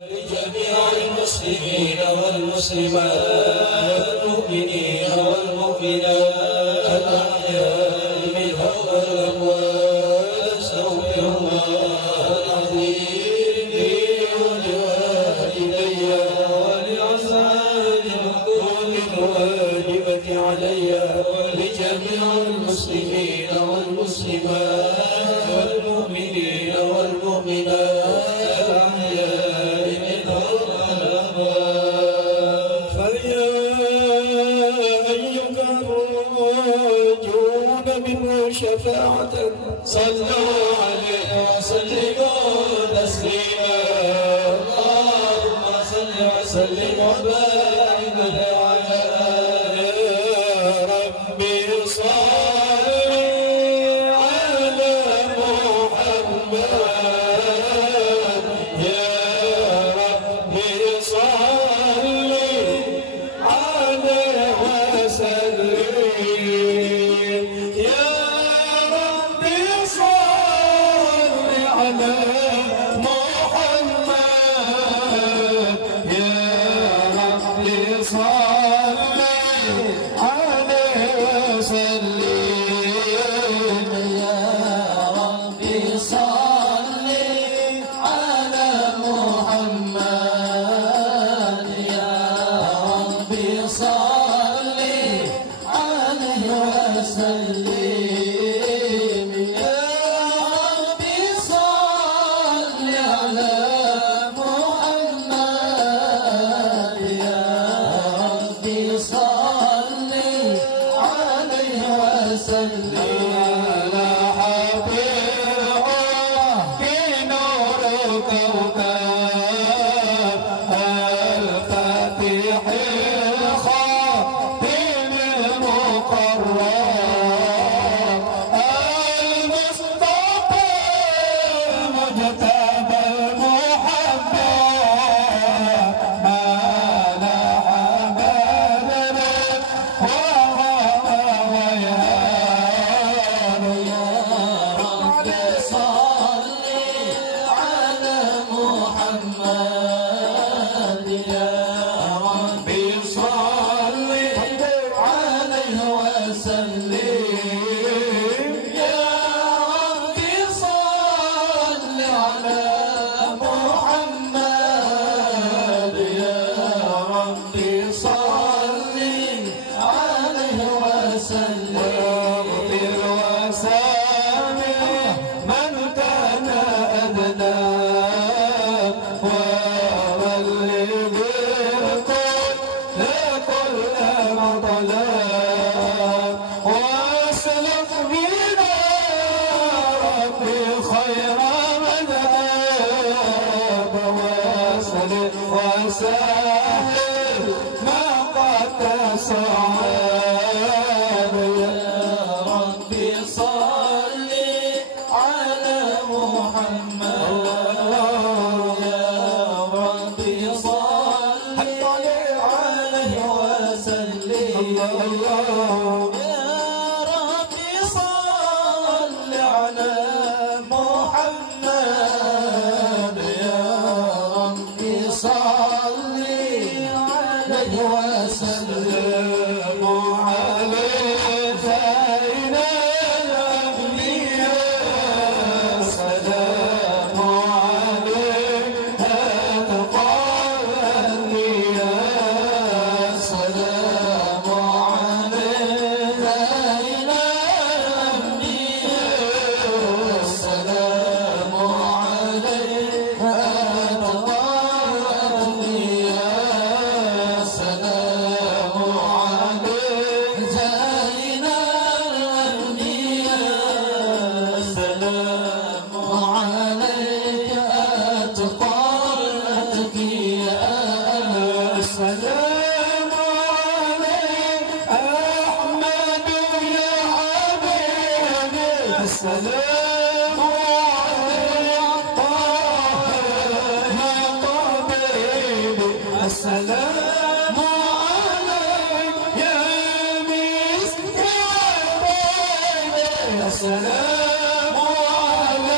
لجميع المسلمين والمسلمات والمؤمنين والمؤمنات الأحياء منهم والأموات أستغفر الله العظيم لي ولوالدي ولأصحاب المحكوم الواجبة علي لجميع المسلمين والمسلمات والمؤمنين والمؤمنات الأحياء منهم والأموات فيا أيها الراجون منه شفاعة صلوا عليه وسلموا تسليما اللهم صل وسلم وبارك على ربي صل على محمد يا ربي صل عليه وسلم يا ربي صل على محمد يا ربي صل عليه وسلم يا ربي صل على محمد يا ربي صل عليه وسلم يا ربي صل على محمد يا ربي صل عليه وسلم على حبيبه في نور كوكب الفاتح الخاتم المقرب المصطفى المجتبى المحبب ما لاح بدر وهو ويهان يا ربي صل على محمد يا ربي صل عليه وسلم يا ربي صل على محمد يا ربي صل عليه وسلم واغفر وسامح من كان أدنى وبلغ لكل مطلب واسلك بنا ربي خير مذهب واسلك وسهل ما قد تصعب يا ربي صل على محمد يا ربي صل عليه وسلم يا ربي صل على محمد يا ربي صل عليه وسلم عليك زين الأنبياء سلام عليك أتقى الأنبياء سلام عليك زين الأنبياء سلام عليك أتقى الأنبياء سلام عليك زين الأنبياء سلام عليك أتقى الأتقياء السلام عليك أحمد يا حبيبي السلام عليك طه يا طبيبي السلام عليك يا مسك يا بيبي السلام عليك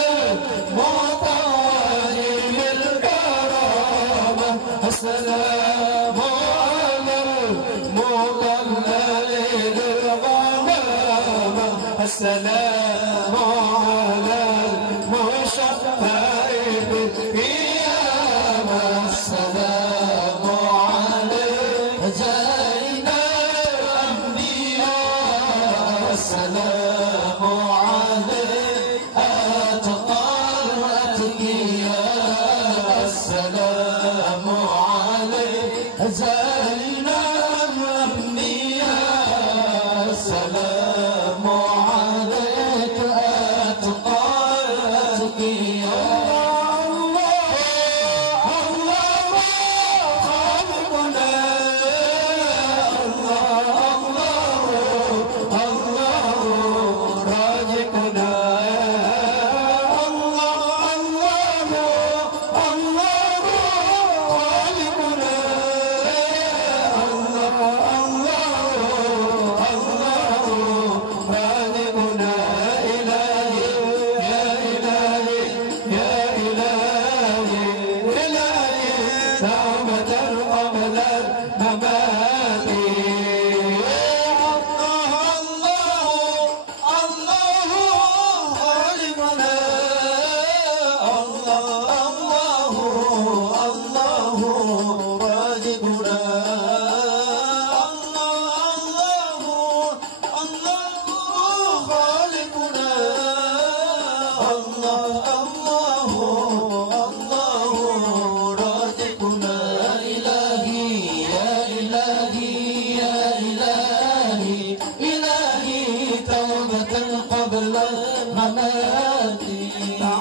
السلام على المشفع بالقيامة السلام عليك زين الأنبياء السلام عليك أتقى الأتقياء السلام عليك زين الأنبياء السلام عليك أتقى الأتقياء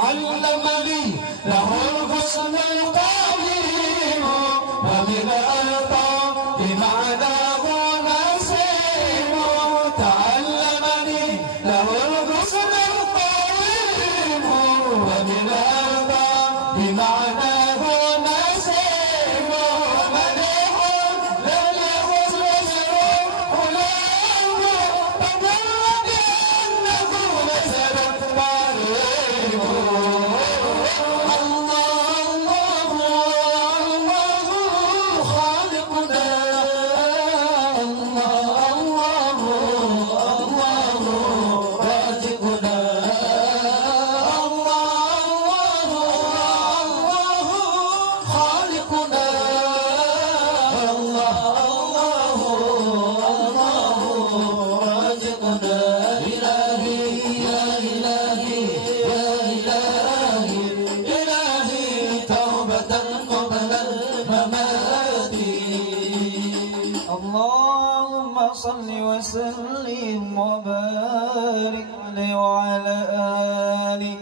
علمني له الحسن القديم وبالألطى بمعناه نسيم تعلمني له الحسن القديم وبالألطى بمعناه نسيم مليح لم يغز وزر حلاه فدل بأنه نزل اللهم صل وسلم وبارك عليه وعلى آله.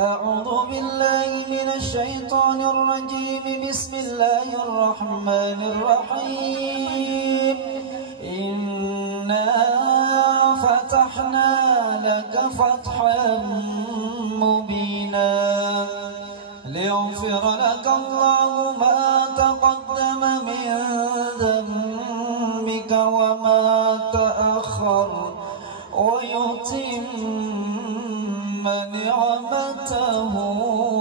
أعوذ بالله من الشيطان الرجيم. بسم الله الرحمن الرحيم. إنا فتحنا لك فتحا مبينا ليغفر لك الله ما تقدم من ذنبك وما تأخر ويتم نعمته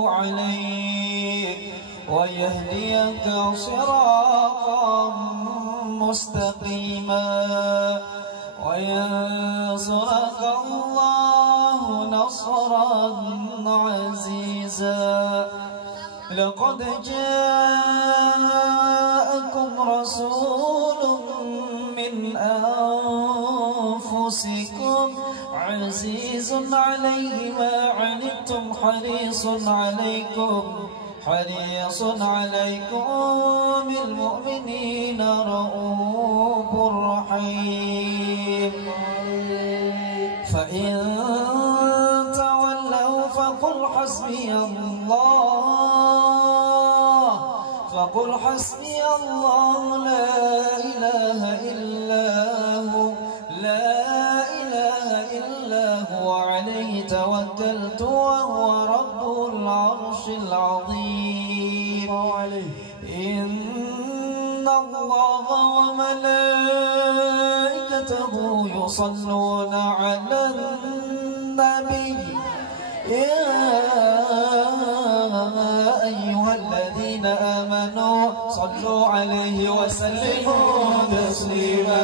عليك ويهديك صراطا مستقيما وينصرك الله نصرا عزيزا. لقد جاءكم رسول من أنفسكم عزيز عليه ما عنتم حريص عليكم بالمؤمنين رؤوف رحيم. فإن تولوا فقل حسبي الله لا إله إلا هو عليه توكلت وهو رب العرش العظيم. إن الله وملائكته يصلون على النبي يا أيها الذين آمنوا صلوا عليه وسلموا تسليما.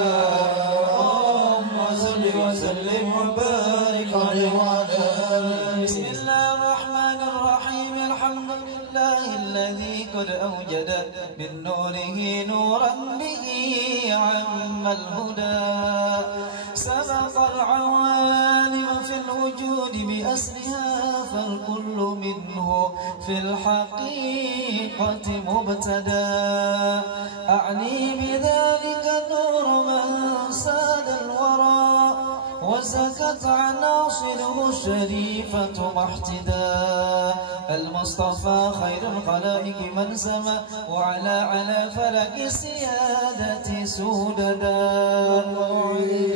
اللهم صل وسلم وبارك لله الذي قد أوجد من نوره نورا به عم الهدى سبق العوالم في الوجود بأسرها فالكل منه في الحقيقة مبتدى أعني بذلك نور من ساد الورى وزكت عناصره الشريفة محتدا المصطفى خير الخلائق من سما على فلك السيادة سوددا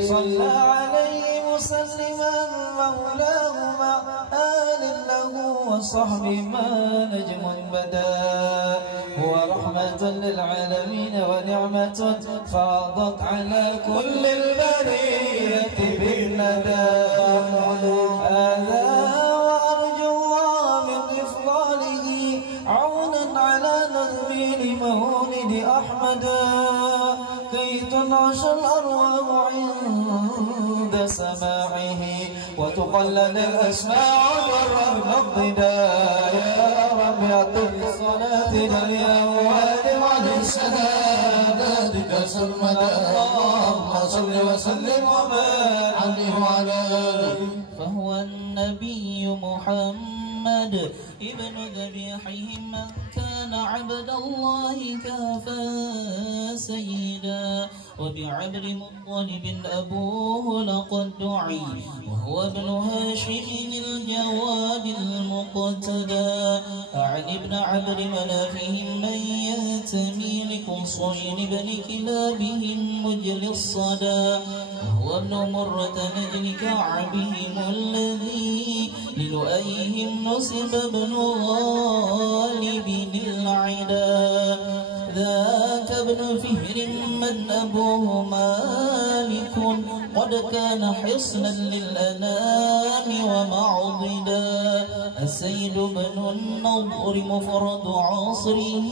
صلى عليه مسلما مولاه مع آل له وصحب ما نجم بدا هو رحمة للعالمين ونعمة فاضت على كل البرية بالندى هذا وأرجو الله من إفضاله عونا على نظم لمولد أحمد كي تنعش الأرواح عند سماعه وتقلد الأسماع والرب يا رب اعطي الصلاة دنيا وآل وعلى السلام سرمدا اللهم صل وسلم وبارك عليه وعلى آله فهو النبي محمد ابن ذبيحهم من كان عبد الله كافا سيدا وبعبد مطلب أبوه لقد دعي وهو ابن هاشم الجواد المقتدى عن ابن عبد منافهم من ينتمي لقصين بن كلابهم مجل الصدى وهو ابن مرة نجل كعبهم الذي للؤيهم نسب ابن غالب العدا ذاك ابن فهر من أبوه مالك قد كان حصنا للأنام ومعضدا السيد بن النضر مفرد عصره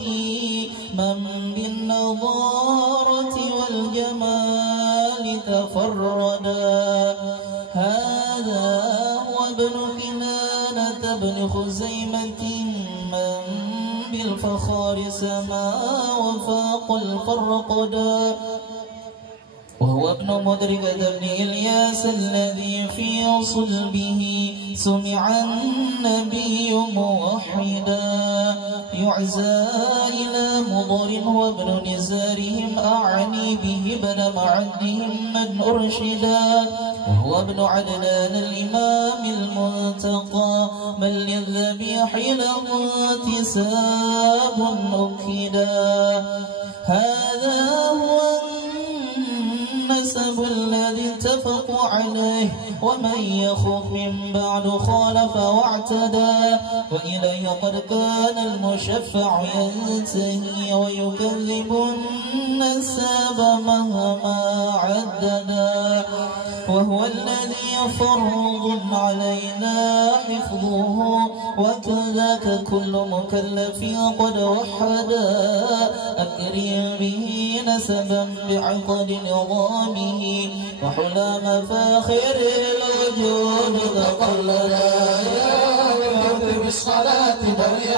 من بالنضارة والجمال تفردا هذا هو ابن كنانة بن خزيمة من بالفخار سما وفاق الفرقدا وهو ابن مدركة بن إلياس الذي في صلبه سمع النبي موحدا يعزى إلى مضر وابن نزارهم أعني به ابن معدهم من أرشدا وهو ابن عدنان الإمام المنتقى من للذبيح له انتساب أكدا هذا هو النسب الذي اتفقوا عليه ومن يخف من بعد خالف واعتدى وإليه قد كان المشفع ينتهي ويكذب النساب مهما عددا وهو الذي فرض علينا حفظه وكذاك كل مكلف قد وحدا أكرم به نسبا بعقد نظامه وحلى مفاخر الوجود تقلدا يا بالصلاة دوي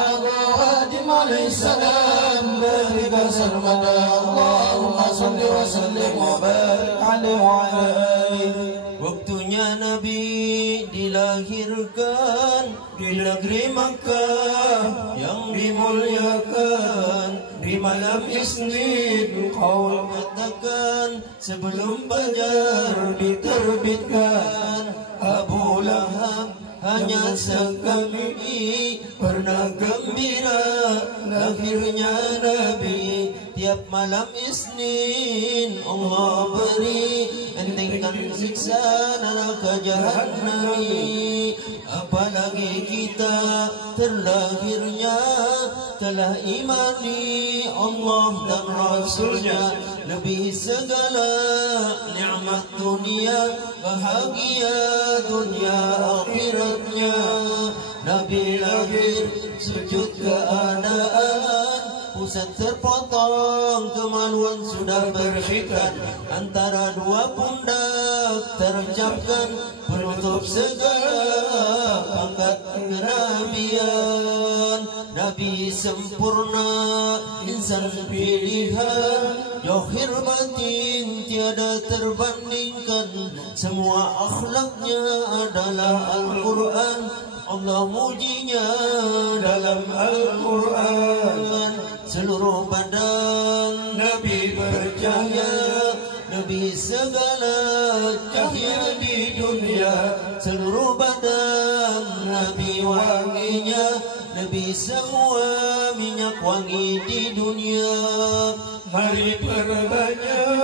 آدم عليه السلام بارك سرمدا اللهم صل وسلم وبارك عليه وعلى آله. Waktunya Nabi dilahirkan di negeri Makkah yang dimuliakan di malam Isnin. Qaul katakan sebelum fajar diterbitkan Abu Lahab hanya sekali pernah gembira lahirnya Nabi. Tiap malam Isnin Allah beri hentikan siksa neraka jahannami. Apalagi kita terlahirnya telah imani Allah dan Rasulnya, lebih segala nikmat dunia, bahagia dunia akhiratnya. Nabi lahir sujud keadaan, pusat terpotong, kemaluan sudah berkhitan, antara dua pundak terucapkan penutup segala pangkat kenabian. Nabi sempurna, insan pilihan, johir batin tiada terbandingkan. Semua akhlaknya adalah Al-Quran, Allah mujinya dalam Al-Quran. Seluruh badan Nabi bercahaya, Nabi segala cahaya di dunia. Seluruh badan Nabi wanginya, Nabi semua minyak wangi di dunia. Mari perbanyak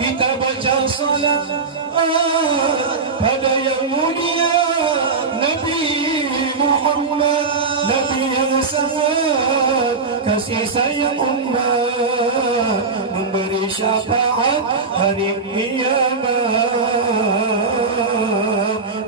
kita baca salat pada yang mulia Nabi Muhammad, Nabi yang sangat kasih sayang umat, memberi syafaat hari kiamat.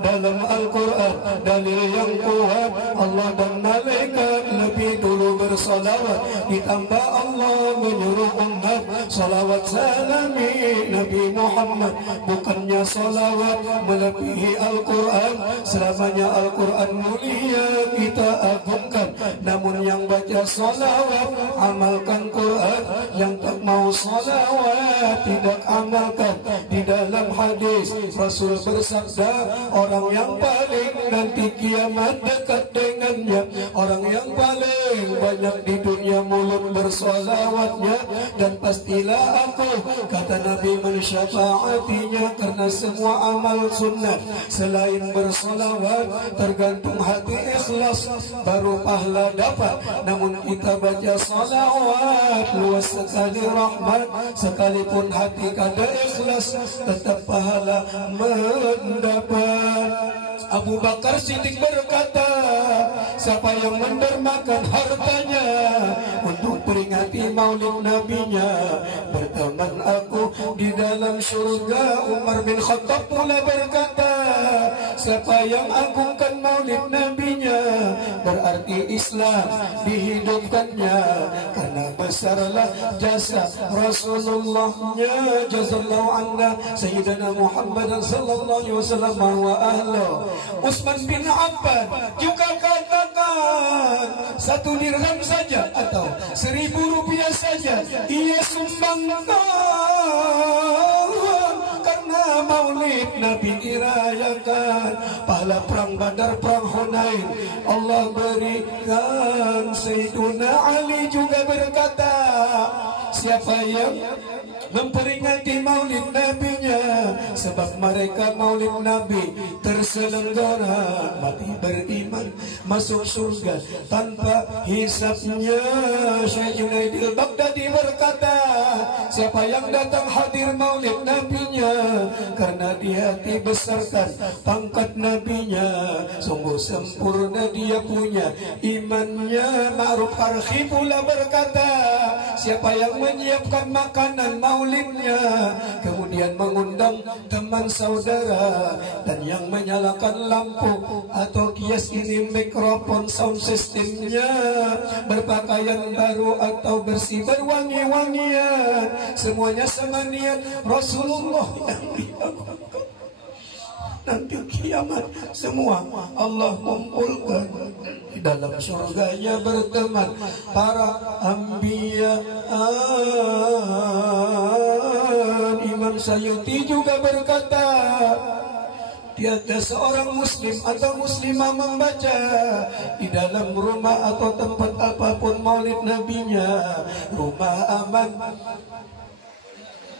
Dalam Al-Quran dalil yang kuat, Allah dan malaikat lebih dulu bersalawat, ditambah Allah menyuruh umat salawat salami Nabi Muhammad. Bukannya salawat melebihi Al-Quran, selamanya Al-Quran mulia kita agungkan. Namun yang baca salawat amalkan Quran, yang tak mau salawat tidak amalkan. Di dalam hadis Rasul bersabda, orang yang paling nanti kiamat dekat dengannya, orang yang paling banyak di dunia mulut bersolawatnya. Dan pastilah aku, kata Nabi, mensyafaatinya. Karena semua amal sunnah selain bersolawat tergantung hati ikhlas, baru pahala dapat. Namun kita baca solawat, luas sekali rahmat. Sekalipun hati kada ikhlas, tetap pahala mendapat. Abu Bakar Siddiq berkata, siapa yang mendermakan hartanya untuk peringati maulid nabinya, berteman aku di dalam surga. Umar bin Khattab pula berkata, siapa yang agungkan maulid nabinya, berarti Islam dihidupkannya. Karena besarlah jasa Rasulullahnya, jazallahu anna Sayyidina Muhammad sallallahu alaihi wasallam wa ahlahu. Utsman bin Affan juga katakan, 1 dirham saja atau 1.000 rupiah saja ia sumbangkan karena maulid Nabi dirayakan. Pahala perang Badar, perang Hunain Allah berikan. Sayyiduna Ali juga berkata, siapa yang memperingati maulid nabinya, sebab mereka maulid nabi terselenggara, mati beriman masuk surga tanpa hisabnya. Syekh Junaidil Baghdadi berkata, siapa yang datang hadir maulid nabinya karena di hati besarkan pangkat nabinya, sungguh sempurna dia punya imannya. Ma'ruf Qarhi pula berkata, siapa yang menyiapkan makanan maulidnya, kemudian mengundang teman saudara, dan yang menyalakan lampu atau kias ini mikrofon sound systemnya, berpakaian baru atau bersih berwangi-wangian, semuanya sama niat Rasulullah yang diagungkan. Nanti kiamat semua Allah kumpulkan di dalam surganya berteman para anbiya. Imam Sayyuti juga berkata, tiada seorang muslim atau muslimah membaca di dalam rumah atau tempat apapun maulid nabinya, rumah aman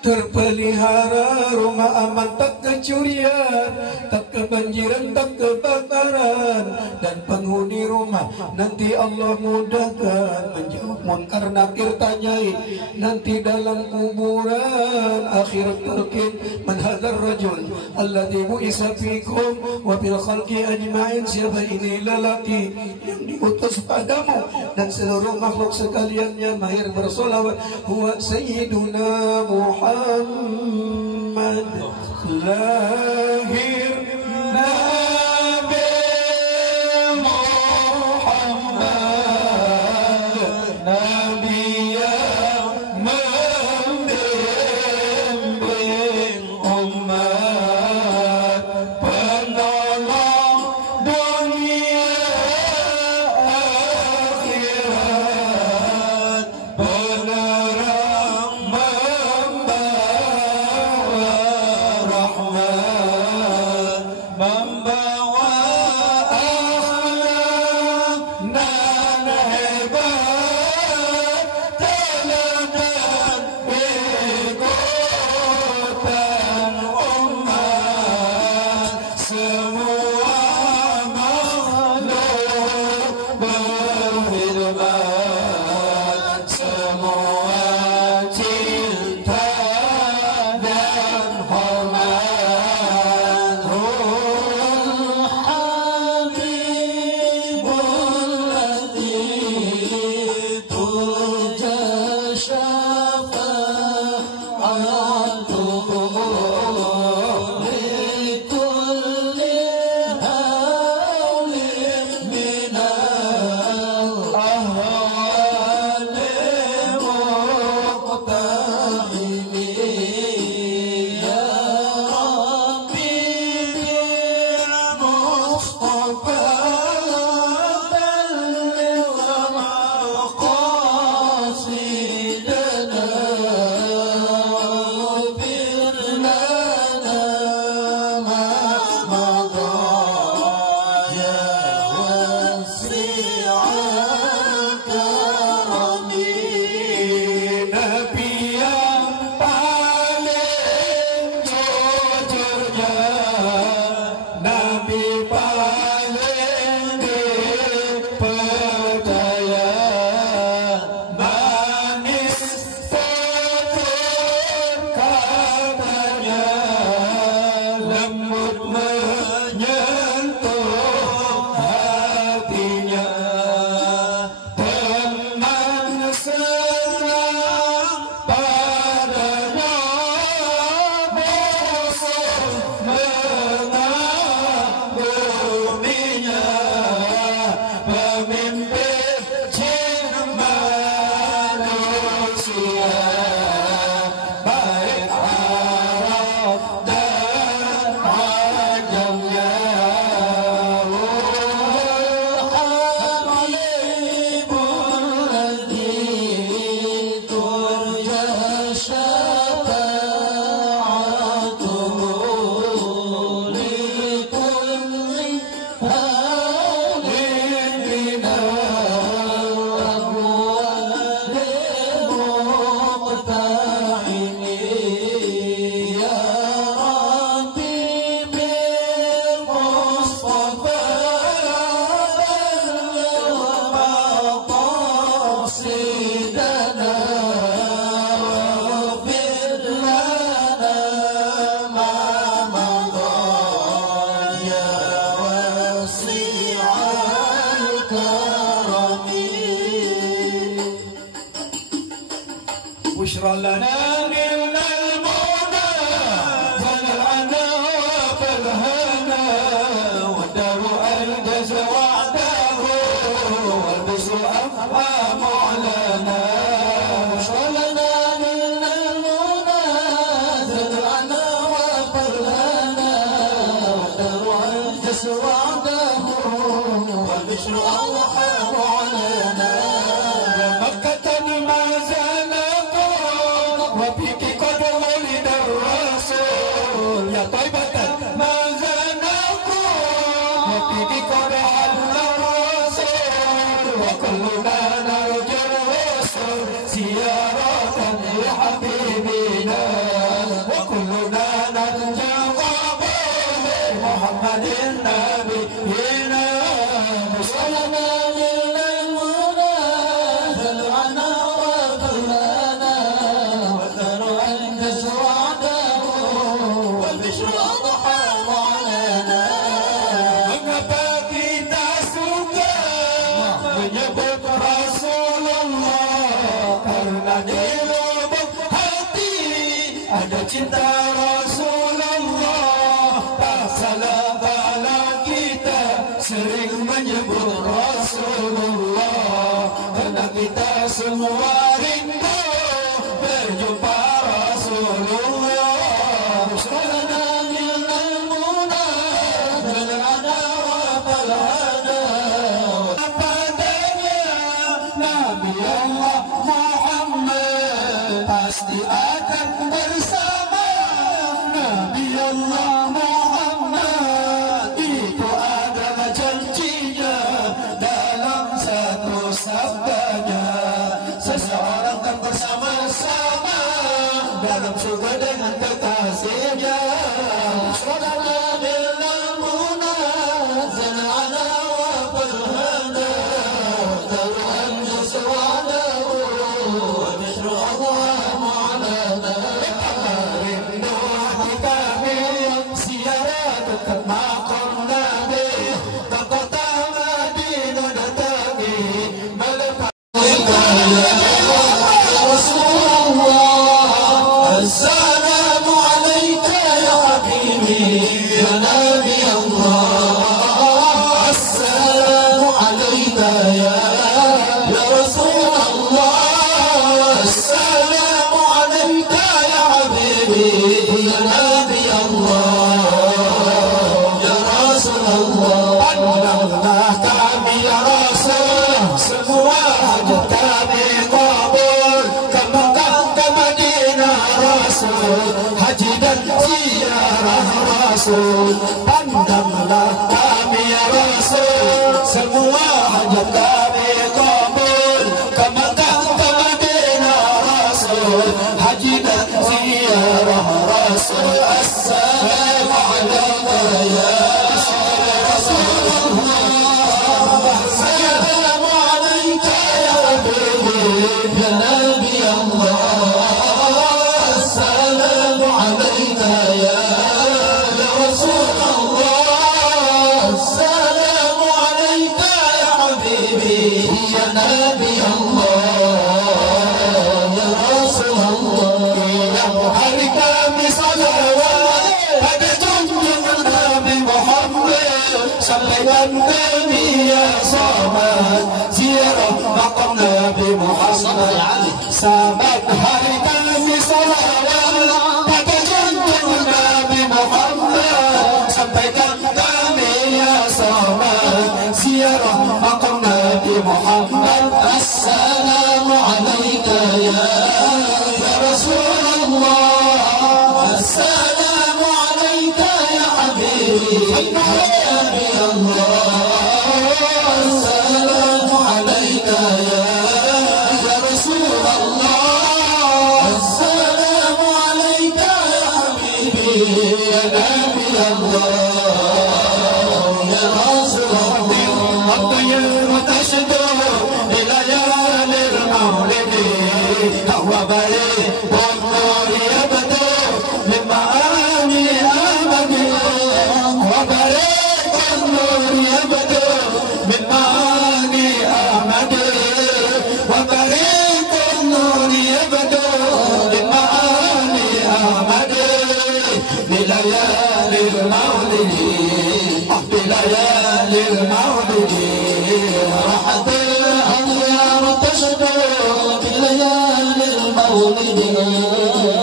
terpelihara, rumah aman tak kecurian, tak kebanjiran, tak kebakaran, dan penghuni rumah nanti Allah mudahkan menjawab munkar nakir tanyai nanti dalam kuburan. Akhir talqin man hadzal rajul alladzi bu'isa fikum wa bil khalqi ajma'in, siapa ini lelaki yang diutus padamu dan seluruh makhluk sekaliannya mahir bersolawat, huwa sayyiduna Muhammad lahir Nabi Muhammad, Nabi yang membimbing umat, penolong dunia بشرى لنا نلنا المنى زرعنا وفرهنا والدار أنجز وعده والبشر أفهام لنا بشرى لنا نلنا المنى زرعنا وفرهنا والدار أنجز وعده والبشر أفهام لنا يا مكة ما زالكم وفيك قد ولد الرسول يا طيبة ما زالكم وفيك قد حل الرسول وكلنا نرجو الوصول زيارة لحبيبنا وكلنا نرجو قبول محمد نبينا بشرنا للمنى زرعنا وفرهنا والدار أنجز وعده والبشر أضحى علينا mengapa kita suka menyebut Rasulullah karena di lubuk hati ada cinta Rasulullah. Tak salah kalau kita sering menyebut Rasulullah karena kita semua rindu berjumpa Rasulullah. Bsyarana nilal munah zal'ana wa fal'ana apa adanya Nabi Allah Muhammad pasti akan bersama Nabi Allah Muhammad. Itu adalah janjinya dalam satu sabdanya. Seseorang akan bersama-sama dalam surga dengan kekasihnya. Bsyarana nilal munah zal'ana wa fal'ana taruhan jaswadahu wa bishru Allah ma'alana. Rindu hati kami ziarah ke makam Nabi ke kota Madinah datangi melepas السلام عليك يا حبيبي يا نبي الله السلام عليك يا رسول الله السلام عليك يا حبيبي يا نبي الله يا رسول الله pandanglah kami ya Rasul semua hajat kami kabul ke Mekah ke Madinah Rasul haji dan ziarah Rasul. Pandanglah kami ya Rasul semua hajat kami kabul ke Mekah ke Madinah Rasul haji dan ziarah Rasul. Assalamu alayka ya Rasulullah assalamu alayka ya habibi ya nabi Allah assalamu alayka ya Rasulullah assalamu alayka ya habibi ya nabi Allah ya Rasulullah. Yang hari kami salawat pada junjungan Nabi Muhammad sampaikan kami ya sahabat ziarah makam Nabi Muhammad. Sahabat hari kami salawat pada junjungan Nabi Muhammad sampaikan kami ya sahabat ziarah makam Nabi Muhammad. Assalamu alayka ya Rasulullah assalamu alayka ya habibi ya nabi Allah assalamu alayka ya Rasulullah assalamu alayka ya habibi ya nabi Allah ya Rasulullah. Tashdu ila yalil mawlidi hawa bari والنور يبدو من معاني أمدي وبريق النور يبدو من معاني أمدي وبريق النور يبدو راحت الأطيار تشدو بليالي المولد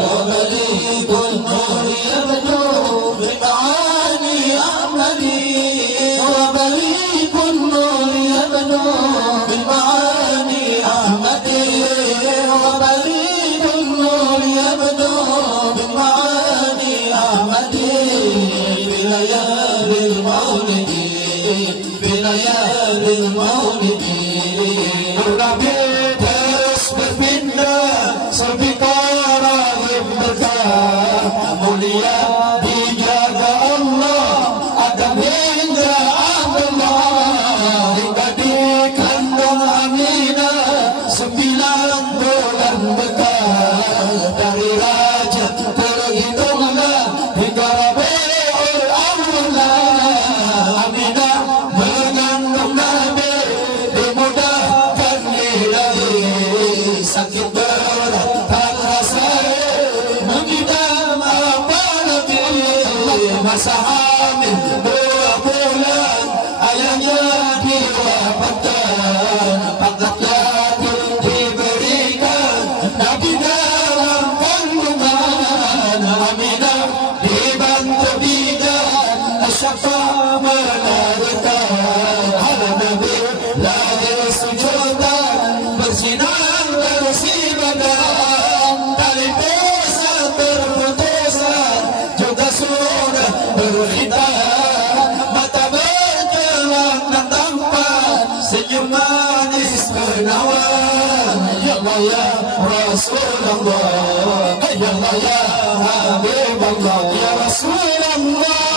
وبريق النور يبدو بمعاني أحمد وبريق النور يبدو بمعاني أحمد وبريق النور يبدو بمعاني أحمد بليالي المولد بليالي المولد Nabi terus berpindah sementara berkah mulia dijaga Allah Adam hingga Abdullah hingga di kandung Aminah 9 bulan bekal dari raja terhitunglah hingga Rabiul Awwal Aminah mengandung Nabi dimudahkan ilahi sakit berat tak rasa mengidam apalagi masa hamil 2 bulan ayahnya diwafatkan pangkat yatim diberikan Nabi dalam kandungan Aminah dibantu bidan Syafa melahirkan hal Nabi lahir sujudan bersinar bersih badan tali pusat terputusan juga sudah berkhitan mata berkelak dan tampan senyum manis menawan ya Allah ya Rasulullah ya Allah ya Habibullah ya Rasulullah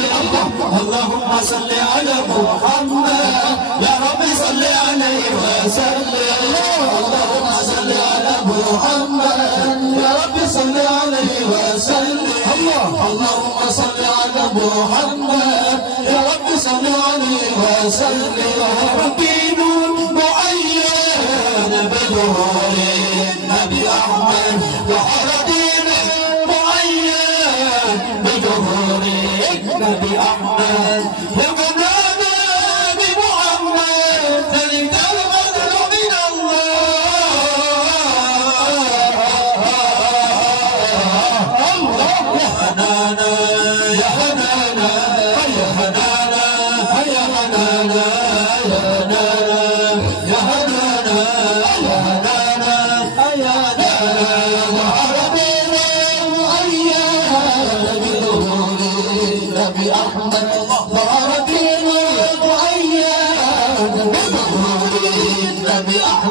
اللهم صل على محمد يا رب صل عليه وسلم اللهم صل على محمد يا رب صل عليه وسلم اللهم صل على محمد يا رب صل عليه وسلم دين معين بظهور النبي أحمد ظهر دين معين بظهور النبي أحمد يا نبي محمد ذلك الفضل من الله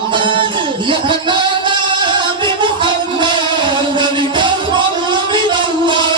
محمد يا هنانا بمحمد ذلك الفضل من الله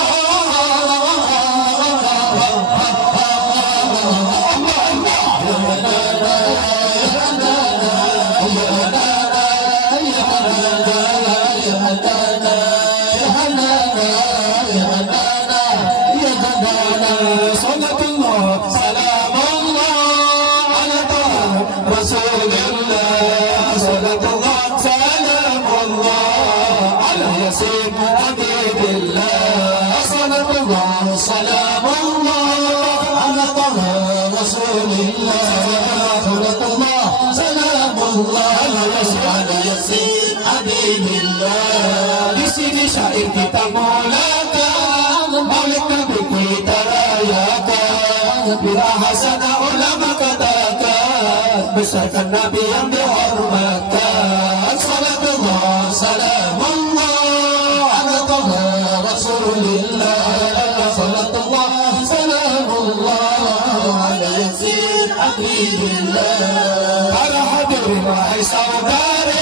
سلام الله على طه رسول الله صلاة الله سلام الله على ياسين حبيب الله. Di sini syair kita mulakan, maulid Nabi kita rayakan, bila hasana ulama katakan, besarkan Nabi yang dihormatkan. Salatullah salamullah ala taha rasulillah. Salatullah salamullah ala yasin habibillah. Para hadirin wahai saudari,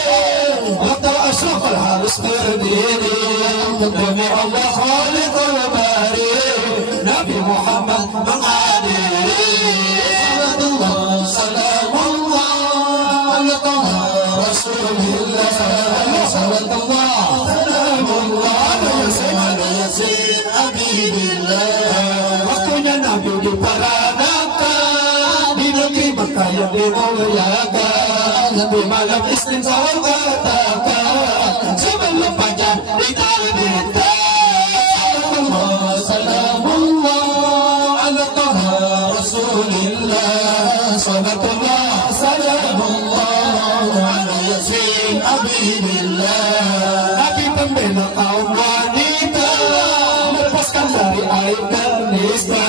waktu asyafal harus berdiri demi Allah Khaliqul Bari, Nabi Muhammad menghadiri. Salatullah salamullah ala taha rasulillah. Salatullah salamullah ala yasin habibillah. Waktunya Nabi diparadakan di negeri Mekah yang dimuliakan, di malam Isnin Syawal katakan, sebelum fajar diterbitkan. Salamullah ala taha rasulillah. Salatullah salamullah ala yasin habibillah. Nabi pembela kaum wanita, lepaskan dari aib dan nista,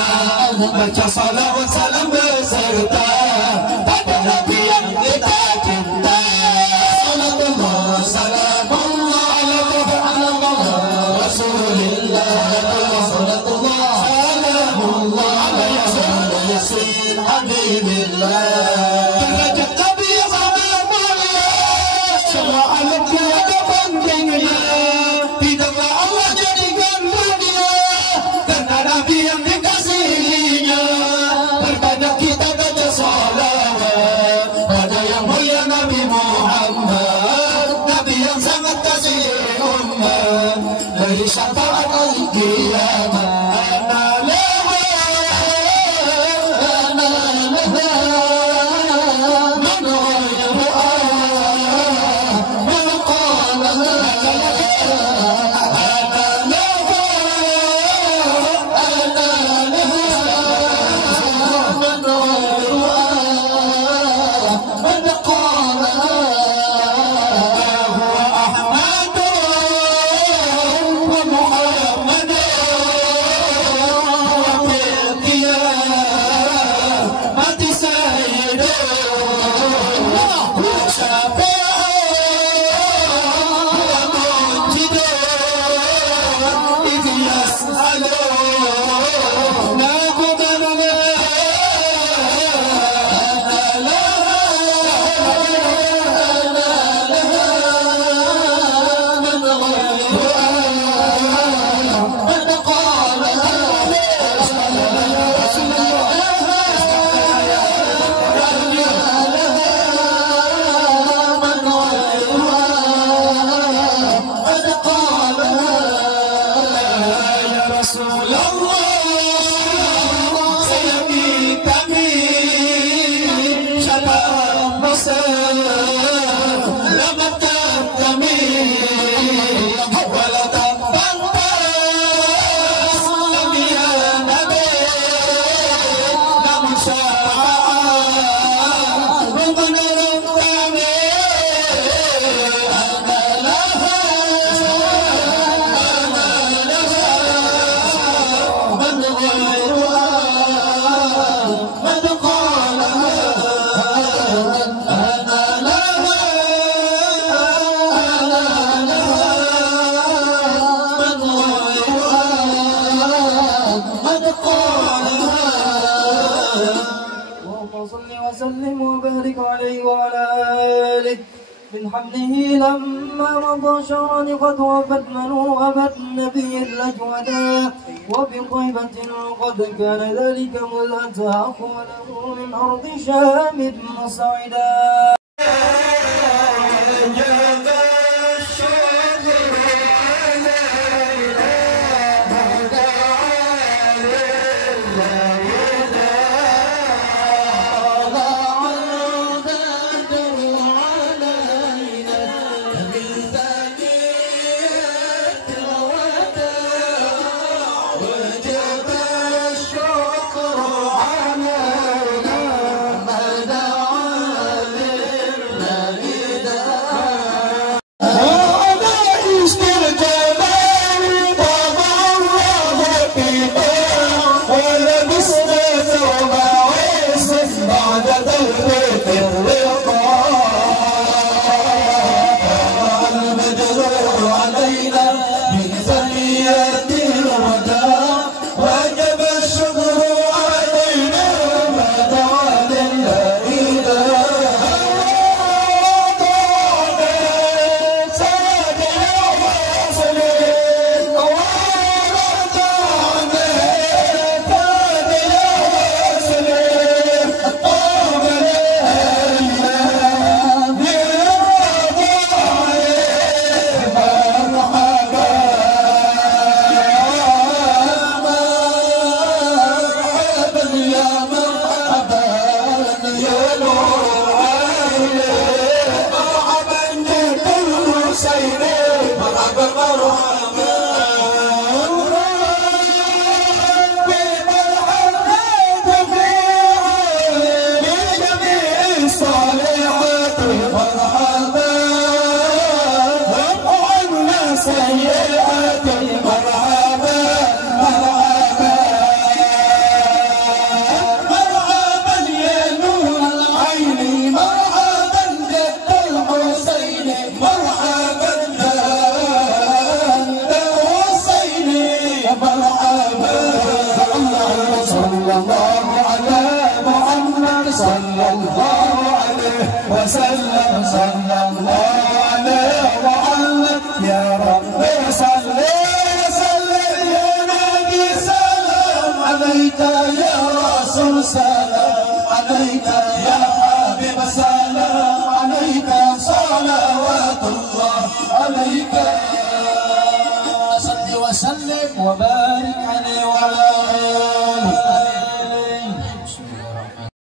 baca salawat salam beserta pada Nabi yang kita cinta. Salatullah salamullah ala rasulillah. Salatullah salamullah ala yasin habibillah. Derajat Nabi yang sangat mulia, semua alam tiada bandingnya. Tidaklah Allah jadikan dunia karena Nabi yang dikasihinya. Perbanyak kita baca salawat pada yang mulia Nabi Muhammad, Nabi yang sangat kasih umat. Dari syafaat al-qiyamah من حمله لما مضى شهران قد وفت منون أبت النبي الأجودا وبطيبة قد كان ذلك مذ أتى أخوله من أرض شام مصعدا.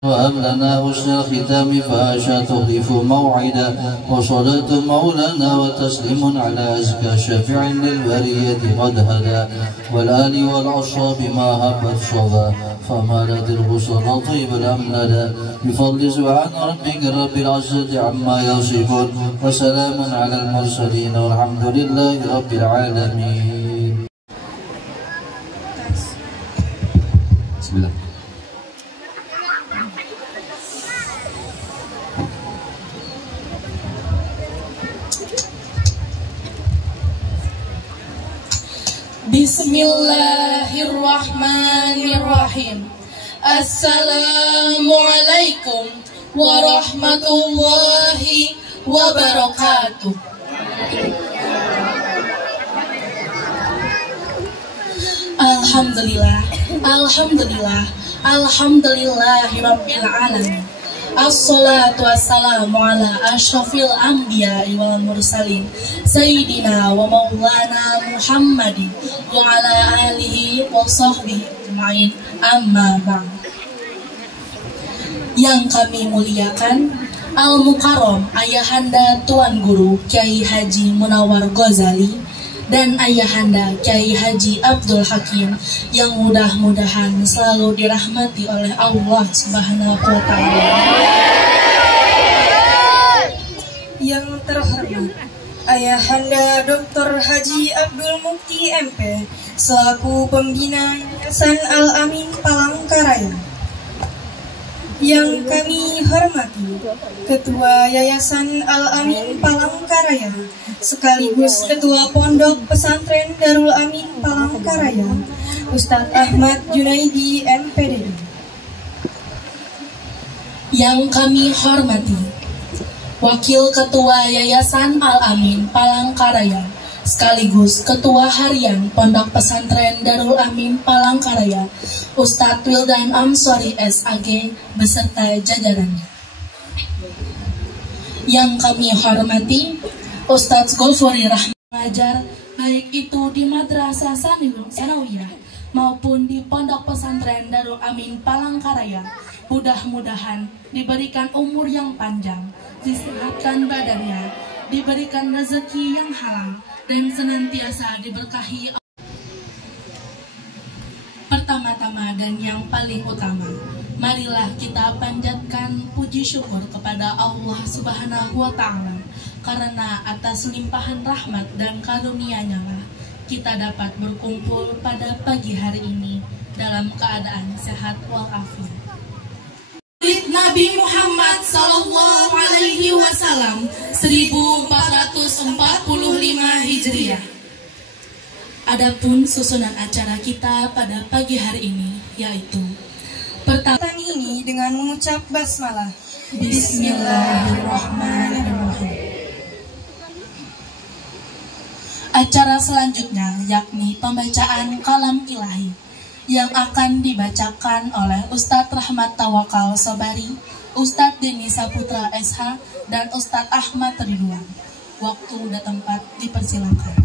وهب لنا حسن الختام فعاشا تخلف موعدا وصلاة مولانا وتسليم على أزكى شافع للبرية قد هدى والآل والأصحاب ما هبت صبا فمالت البصر طيب الأمندا بفضل سبحان ربك رب العزة عما يصفون وسلام على المرسلين والحمد لله رب العالمين. بسم الله. Bismillahirrahmanirrahim. Assalamualaikum warahmatullahi wabarakatuh. Alhamdulillah, alhamdulillah, alhamdulillahirabbil alamin. Assalatu wassalamu ala asyrafil anbiya wal mursalin Sayyidina wa maulana Muhammadin wa ala alihi wa sahbihi ajma'in, amma ba'd. Yang kami muliakan Al-Mukarram Ayahanda Tuan Guru Kiai Haji Munawar Ghazali dan Ayahanda Kiai Haji Abdul Hakim yang mudah-mudahan selalu dirahmati oleh Allah Subhanahu wa Ta'ala. Yang terhormat Ayahanda Dr. Haji Abdul Mukti MP selaku pembina Yayasan Al-Amin Palangkaraya. Yang kami hormati Ketua Yayasan Al-Amin Palangkaraya sekaligus Ketua Pondok Pesantren Darul Amin Palangkaraya, Ustadz Ahmad Junaidi MPD. Yang kami hormati Wakil Ketua Yayasan Al-Amin Palangkaraya, sekaligus Ketua Harian Pondok Pesantren Darul Amin Palangkaraya, Ustadz Wildan Amsori SAG beserta jajarannya. Yang kami hormati Ustadz Ghafuri Rahman, mengajar baik itu di Madrasah Sanawiyah maupun di Pondok Pesantren Darul Amin Palangkaraya. Mudah-mudahan diberikan umur yang panjang, disehatkan badannya, diberikan rezeki yang halal, dan senantiasa diberkahi. Pertama-tama dan yang paling utama, marilah kita panjatkan puji syukur kepada Allah Subhanahu wa Ta'ala, karena atas limpahan rahmat dan karunia-Nya lah kita dapat berkumpul pada pagi hari ini dalam keadaan sehat walafiat. Nabi Muhammad Sallallahu Alaihi Wasallam 1445 Hijriah. Adapun susunan acara kita pada pagi hari ini yaitu pertama ini dengan mengucap basmalah. Bismillahirrahmanirrahim. Acara selanjutnya yakni pembacaan kalam ilahi yang akan dibacakan oleh Ustadz Rahmat Tawakal Sobari, Ustadz Deni Saputra SH, dan Ustadz Ahmad Ridwan. Waktu dan tempat dipersilakan.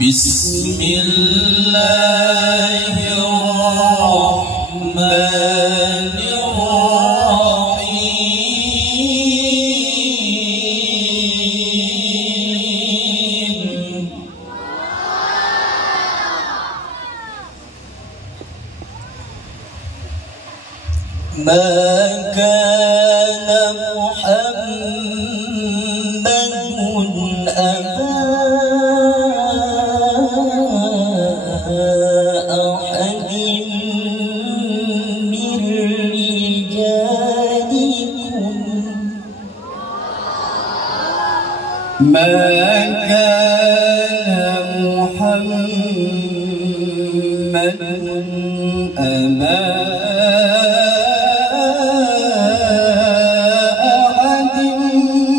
Bismillahirrahmanirrahim. Ma kana Muhammadun ما كان محمد أبا أحد من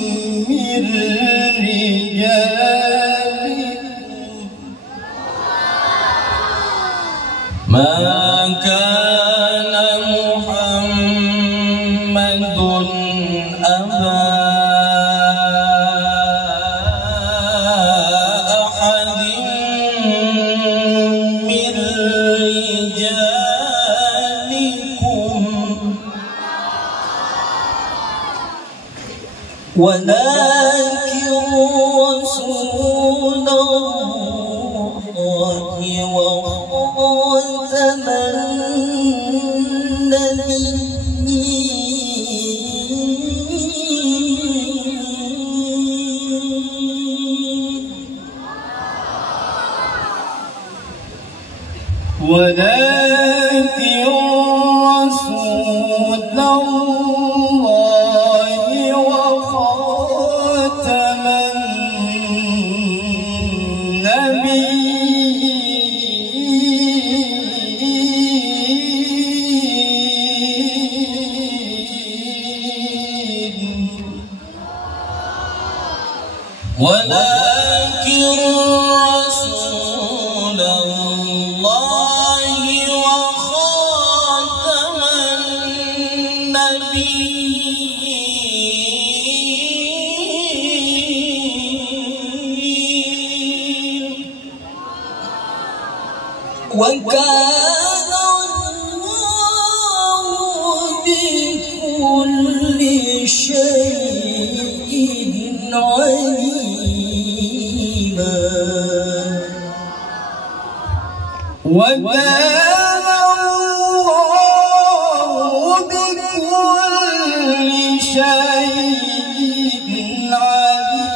رجالكم ما كان محمد أبا ولكن رسول الله وخاتم النبيين ولكن رسول الله وخاتم النبيين ولكن رسول الله وخاتم النبيين وكان الله بكل شيء عليما وكان الله بكل شيء عليما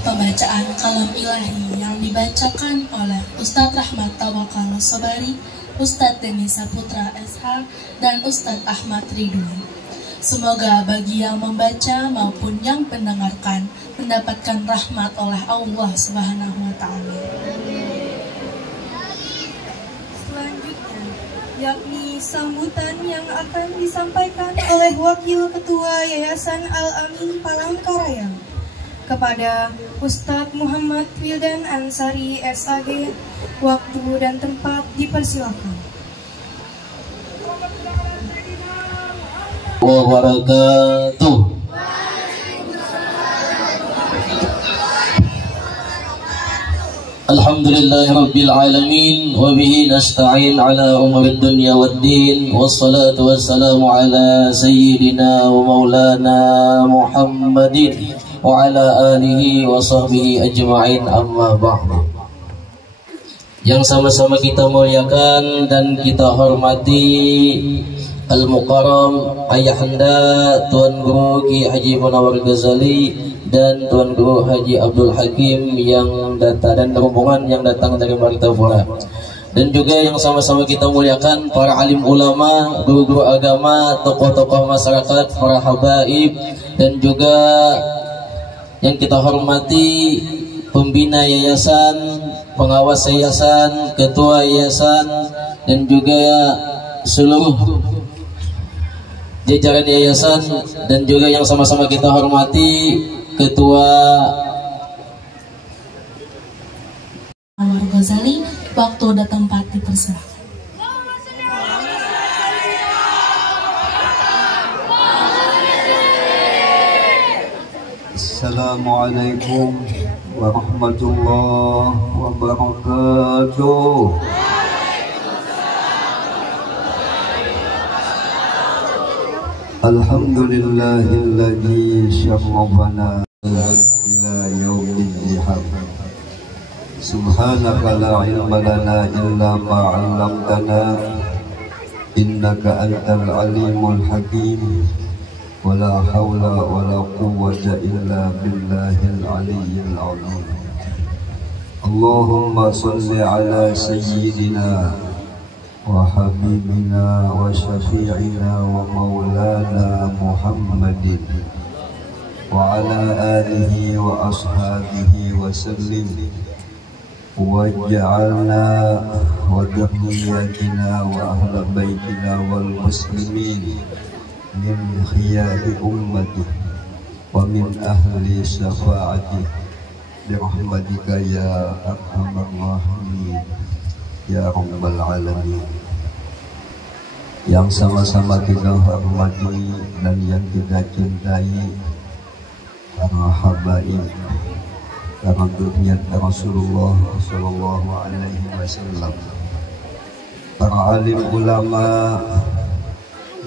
Pembacaan kalam ilahi yang dibacakan oleh Ustadz Rahmat Tawakal Sobari, Ustadz Denisa Putra SH, dan Ustadz Ahmad Ridwan. Semoga bagi yang membaca maupun yang mendengarkan mendapatkan rahmat oleh Allah Subhanahu wa Ta'ala. Selanjutnya, yakni sambutan yang akan disampaikan oleh Wakil Ketua Yayasan Al-Amin Palangkaraya kepada Ustadz Muhammad Wildan Ansari SAG. Waktu dan tempat dipersilakan. Wabarakatuh. Alhamdulillahirabbil alamin wa bihi nasta'in ala umuri dunya waddin wassalatu wassalamu ala sayyidina wa maulana Muhammadin wa ala alihi wa sahbihi ajma'in, amma ba'du. Yang sama-sama kita muliakan dan kita hormati Al-Mukarram Ayahanda Tuan Guru Ki Haji Munawar Ghazali dan Tuan Guru Haji Abdul Hakim yang datang dan rombongan yang datang dari Martapura, dan juga yang sama-sama kita muliakan para alim ulama, guru-guru agama, tokoh-tokoh masyarakat, para habaib, dan juga yang kita hormati pembina yayasan, pengawas yayasan, ketua yayasan, dan juga seluruh jajaran yayasan, dan juga yang sama-sama kita hormati Ketua Munawar Ghazali. Waktu dan tempat dipersilakan. Assalamualaikum warahmatullahi wabarakatuh. Alhamdulillahilladzi syarrafana ila yaumil zihab. Subhanaka la ilma lana illa ma 'allamtana innaka antal alimul hakim. Wala haula wala quwwata illa billahil aliyyil azim. Allahumma shalli ala sayyidina wa habibina wa syafi'ina wa maulana Muhammadin wa ala alihi wa ashabihi wa sallim waj'alna wa dhurriyyatina wa ahla baitina wal muslimin min khiyari ummati wa min ahli syafa'ati bi rahmatika ya arhamar rahimin ya rabbal alamin. Yang sama-sama kita hormati dan yang kita cintai para habaib, para duriyat Rasulullah sallallahu alaihi wasallam, para alim ulama,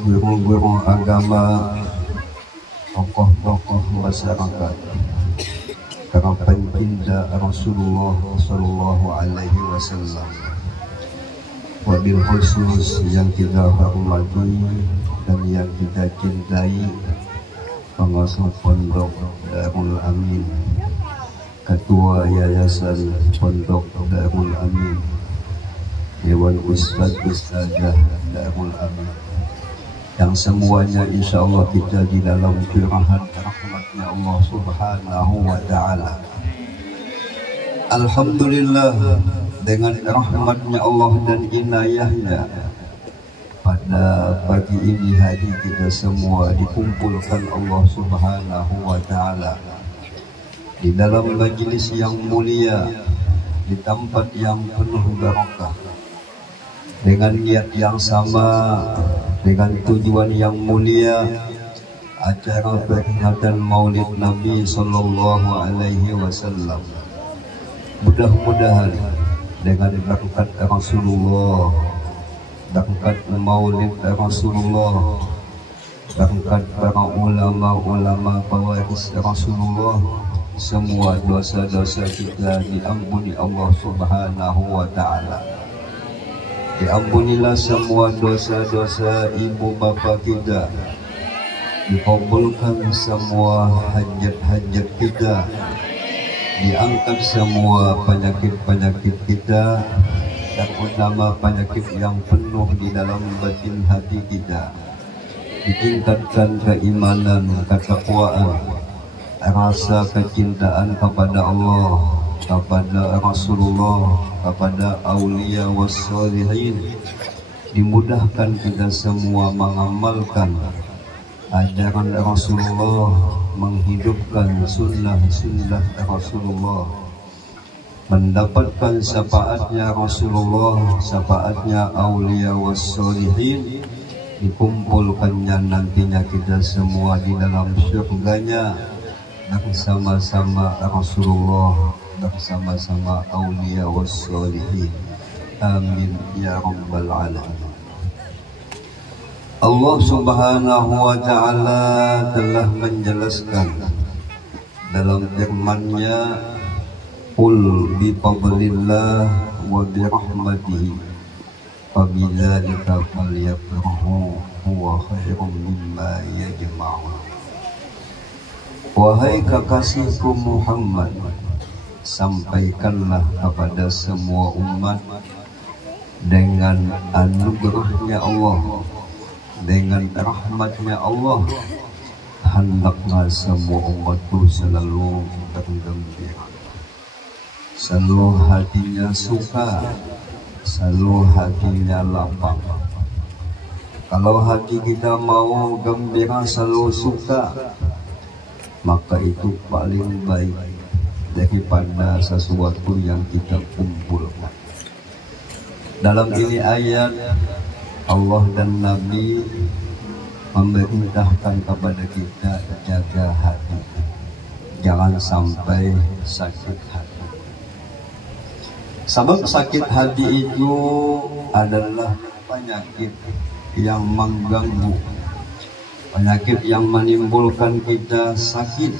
guru-guru agama, tokoh-tokoh masyarakat, para pencinta Rasulullah sallallahu alaihi wasallam. Wabil khusus yang kita hormati dan yang kita cintai pengasuh Pondok Darul Amin, Ketua Yayasan Pondok Darul Amin, Dewan Ustadzah Darul Amin, yang semuanya insya Allah kita di dalam curahan rahmatnya Allah Subhanahu wa Ta'ala. Alhamdulillah, dengan rahmatnya Allah dan inayahnya, pada pagi ini hari kita semua dikumpulkan Allah Subhanahu wa Ta'ala di dalam majelis yang mulia, di tempat yang penuh barakah, dengan niat yang sama, dengan tujuan yang mulia, acara peringatan Maulid Nabi Sallallahu Alaihi Wasallam. Mudah-mudahan dengan berkat Rasulullah, berkat Maulid Rasulullah, berkat para ulama-ulama pewaris Rasulullah, semua dosa-dosa kita diampuni Allah Subhanahu wa Ta'ala. Diampunilah semua dosa-dosa ibu bapa kita, dikabulkan semua hajat-hajat kita, diangkat semua penyakit-penyakit kita, dan utama penyakit yang penuh di dalam batin hati kita, ditingkatkan keimanan, ketakwaan, rasa kecintaan kepada Allah, kepada Rasulullah, kepada aulia wassalihin. Dimudahkan kita semua mengamalkan ajaran Rasulullah, menghidupkan sunnah-sunnah Rasulullah, mendapatkan syafaatnya Rasulullah, syafaatnya aulia wassalihin, dikumpulkannya nantinya kita semua di dalam surganya bersama-sama Rasulullah, bersama-sama aulia wassalihin. Amin ya rabbal alamin. Allah Subhanahu wa Ta'ala telah menjelaskan dalam firman-Nya, qul bi fadlillah wa bi rahmatihi fabidzalika falyafrahu huwa khairum mimma yajma'un. Wahai kekasihku Muhammad, sampaikanlah kepada semua umat dengan anugerahnya Allah, dengan rahmatnya Allah, hendaklah semua umatku selalu bergembira, selalu hatinya suka, selalu hatinya lapang. Kalau hati kita mau gembira, selalu suka, maka itu paling baik daripada sesuatu yang kita kumpulkan. Dalam ini ayat Allah dan Nabi memerintahkan kepada kita jaga hati, jangan sampai sakit hati. Sebab sakit hati itu adalah penyakit yang mengganggu, penyakit yang menimbulkan kita sakit.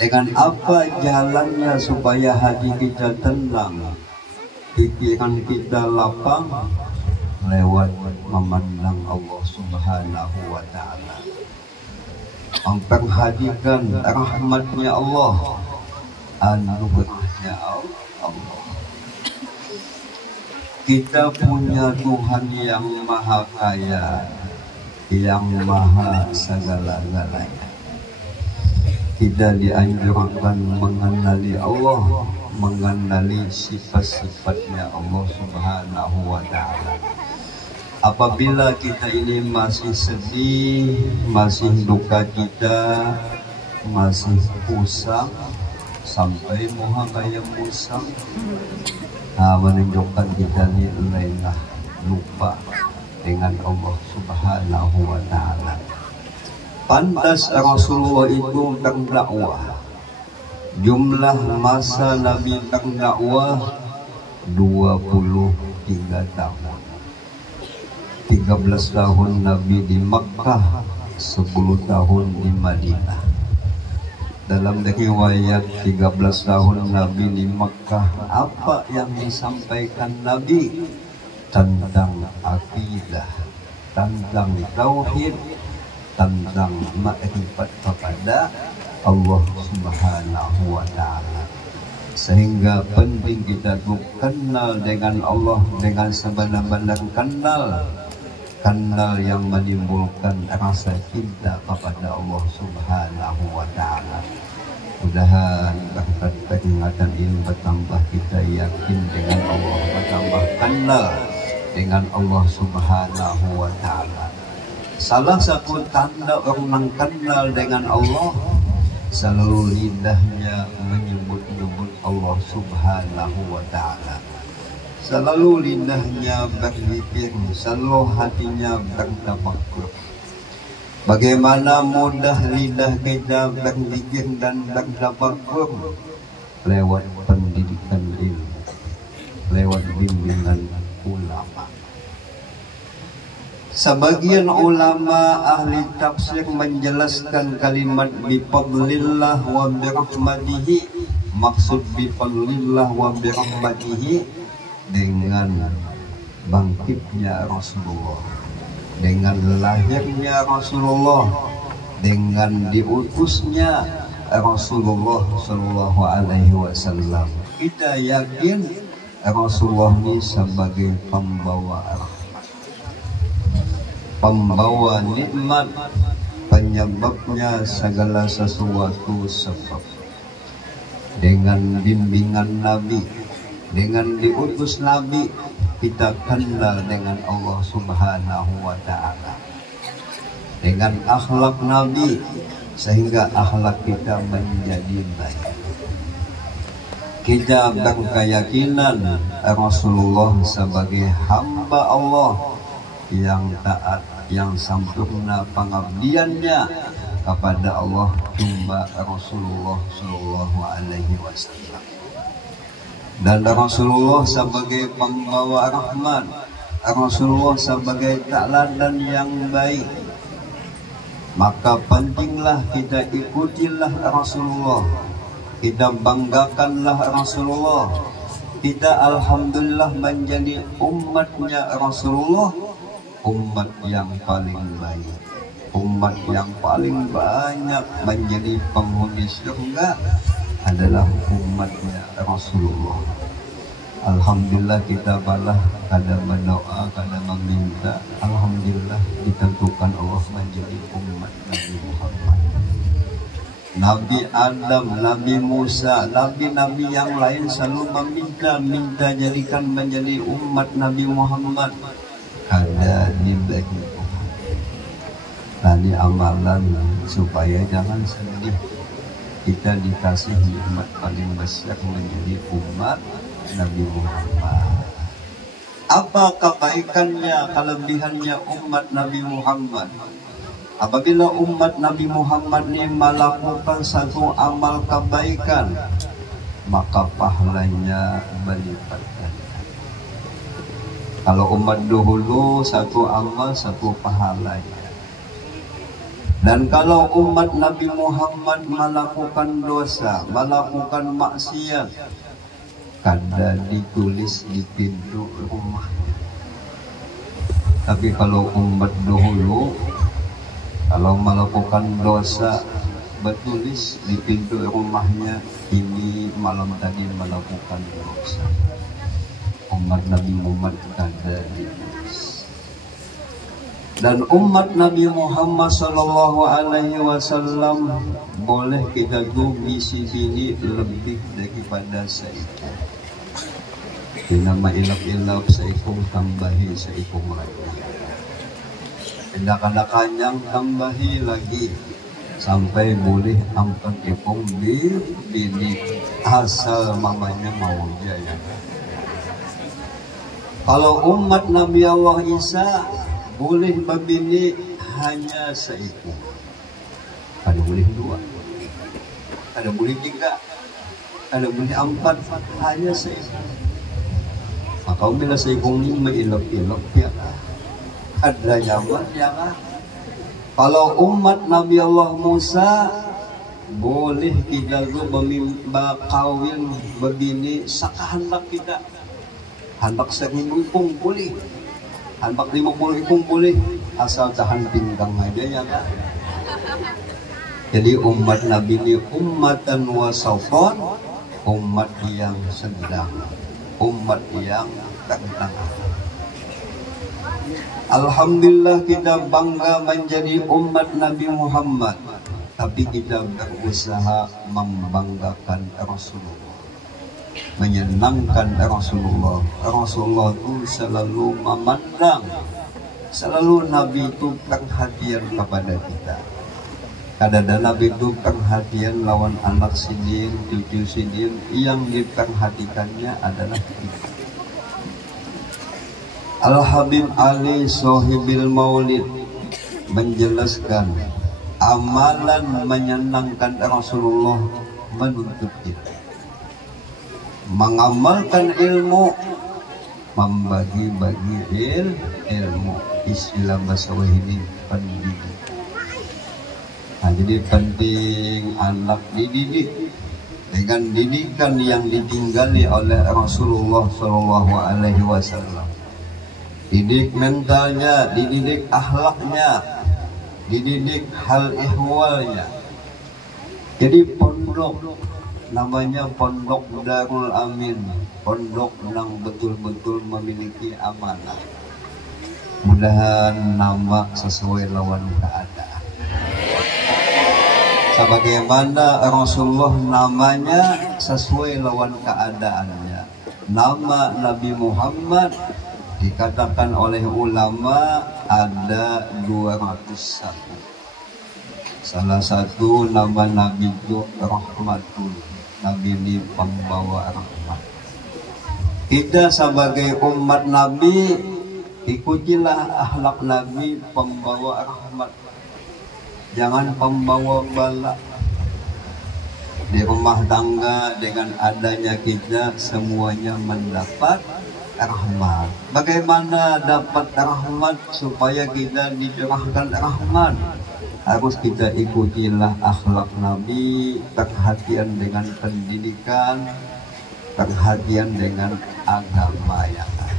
Dengan apa jalannya supaya hati kita tenang, pikiran kita lapang? Lewat memandang Allah Subhanahu wa ta'ala, memperhatikan rahmatnya Allah, anugerahnya Allah. Kita punya Tuhan yang maha kaya, yang maha segala-galanya. Kita dianjurkan mengenali Allah, mengenali sifat-sifatnya Allah Subhanahu wa ta'ala. Apabila kita ini masih sedih, masih duka cita, masih usang, sampai moha kayak musang, menunjukkan kita ini lengah, lupa dengan Allah Subhanahu wa ta'ala. Pantas Rasulullah itu berdakwah. Jumlah masa Nabi berdakwah 23 tahun. 13 tahun Nabi di Makkah, 10 tahun di Madinah. Dalam riwayat 13 tahun Nabi di Makkah, apa yang disampaikan Nabi? Tentang akidah, tentang tauhid, tentang makrifat kepada Allah Subhanahu wa ta'ala. Sehingga penting kita kenal dengan Allah dengan sebenar-benar kenal yang menimbulkan rasa cinta kepada Allah Subhanahu wa ta'ala. Mudah-mudahan berkat peringatan ini bertambah kita yakin dengan Allah, bertambah kenal dengan Allah Subhanahu wa ta'ala. Salah satu tanda orang kenal dengan Allah, selalu lidahnya menyebut-nyebut Allah Subhanahu wa ta'ala, selalu lidahnya berzikir, selalu hatinya bertafakkur. Bagaimana mudah lidah kita berzikir dan bertafakkur? Lewat pendidikan ilmu, lewat bimbingan ulama. Sebagian ulama ahli tafsir menjelaskan kalimat bifadlillah wa birahmatihi, maksud bifadlillah wa birahmatihi dengan bangkitnya Rasulullah, dengan lahirnya Rasulullah, dengan diutusnya Rasulullah Sallallahu Alaihi Wasallam. Kita yakin Rasulullah ini sebagai pembawa rahmat, pembawa nikmat, penyebabnya segala sesuatu sebab. Dengan bimbingan Nabi, dengan diutus Nabi, kita kenal dengan Allah Subhanahu wa ta'ala. Dengan akhlak Nabi, sehingga akhlak kita menjadi baik. Kita berkeyakinan Rasulullah sebagai hamba Allah yang taat, yang sempurna pengabdiannya kepada Allah, hamba Rasulullah Sallallahu Alaihi Wasallam. Dan Rasulullah sebagai pembawa rahmat, Rasulullah sebagai teladan yang baik. Maka pentinglah kita ikutilah Rasulullah, kita banggakanlah Rasulullah. Kita alhamdulillah menjadi umatnya Rasulullah, umat yang paling baik, umat yang paling banyak menjadi penghuni surga adalah umatnya Rasulullah. Alhamdulillah kita balah kada berdoa, kada meminta. Alhamdulillah ditentukan Allah menjadi umat Nabi Muhammad. Nabi Adam, Nabi Musa, nabi-nabi yang lain selalu minta jadikan menjadi umat Nabi Muhammad. Kada dibagi Tuhan. Tadi amalan supaya jangan sedih. Kita dikasih nikmat paling besar menjadi umat Nabi Muhammad. Apa kebaikannya, kelebihannya umat Nabi Muhammad? Apabila umat Nabi Muhammad ini melakukan satu amal kebaikan, maka pahalanya berlipat ganda. Kalau umat dahulu satu amal satu pahalanya. Dan kalau umat Nabi Muhammad melakukan dosa, melakukan maksiat, kada ditulis di pintu rumah. Tapi kalau umat dahulu, kalau melakukan dosa, bertulis di pintu rumahnya, ini malam tadi melakukan dosa. Umat Nabi Muhammad kada ditulis. Dan umat Nabi Muhammad Sallallahu Alaihi Wasallam boleh kita tuh misi ini lebih daripada seikung. Nama ilap-ilap seikung tambahi seikung lagi. Tidak ada kanyang tambahi lagi sampai boleh 4 ekong bini asal mamanya mau jaya. Kalau umat Nabi Allah Isa boleh berbini hanya seekor. Ada boleh 2, ada boleh 3, ada boleh 4, hanya seekor. Maka bila seekor ini mailap-ilap ya, ada nyaman ya. Kalau umat Nabi Allah Musa boleh kita berkawin berbini sakahandak kita. Handak 1000 pun boleh, handak 50 pun boleh, asal tahan pinggang aja ya kan. Jadi umat Nabi ini ummatan wasafon, umat yang sedang, umat yang tengah. Alhamdulillah kita bangga menjadi umat Nabi Muhammad, tapi kita berusaha membanggakan Rasulullah, menyenangkan Rasulullah. Rasulullah itu selalu memandang, selalu Nabi itu perhatian kepada kita. Kadang-kadang Nabi itu perhatian lawan anak sidin, cucu sidin, yang diperhatikannya adalah kita. Al-Habib Ali Sohibil Maulid menjelaskan amalan menyenangkan Rasulullah menuntut kita mengamalkan ilmu, membagi-bagi ilmu. Istilah bahasa ini pendidik. Nah, jadi penting anak dididik dengan didikan yang ditinggali oleh Rasulullah Shallallahu Alaihi Wasallam. Didik mentalnya, dididik akhlaknya, dididik hal ihwalnya. Jadi pondok namanya Pondok Darul Amin, pondok yang betul-betul memiliki amanah. Mudahan nama sesuai lawan keadaan. Sebagaimana Rasulullah namanya sesuai lawan keadaannya. Nama Nabi Muhammad dikatakan oleh ulama ada 201. Salah satu nama Nabi itu Rahmatul. Nabi ini pembawa rahmat. Kita sebagai umat Nabi ikutilah akhlak Nabi pembawa rahmat. Jangan pembawa bala. Di rumah tangga dengan adanya kita semuanya mendapat rahmat. Bagaimana dapat rahmat supaya kita dicurahkan rahmat? Harus kita ikutilah akhlak Nabi, perhatian dengan pendidikan, perhatian dengan agama yang ada.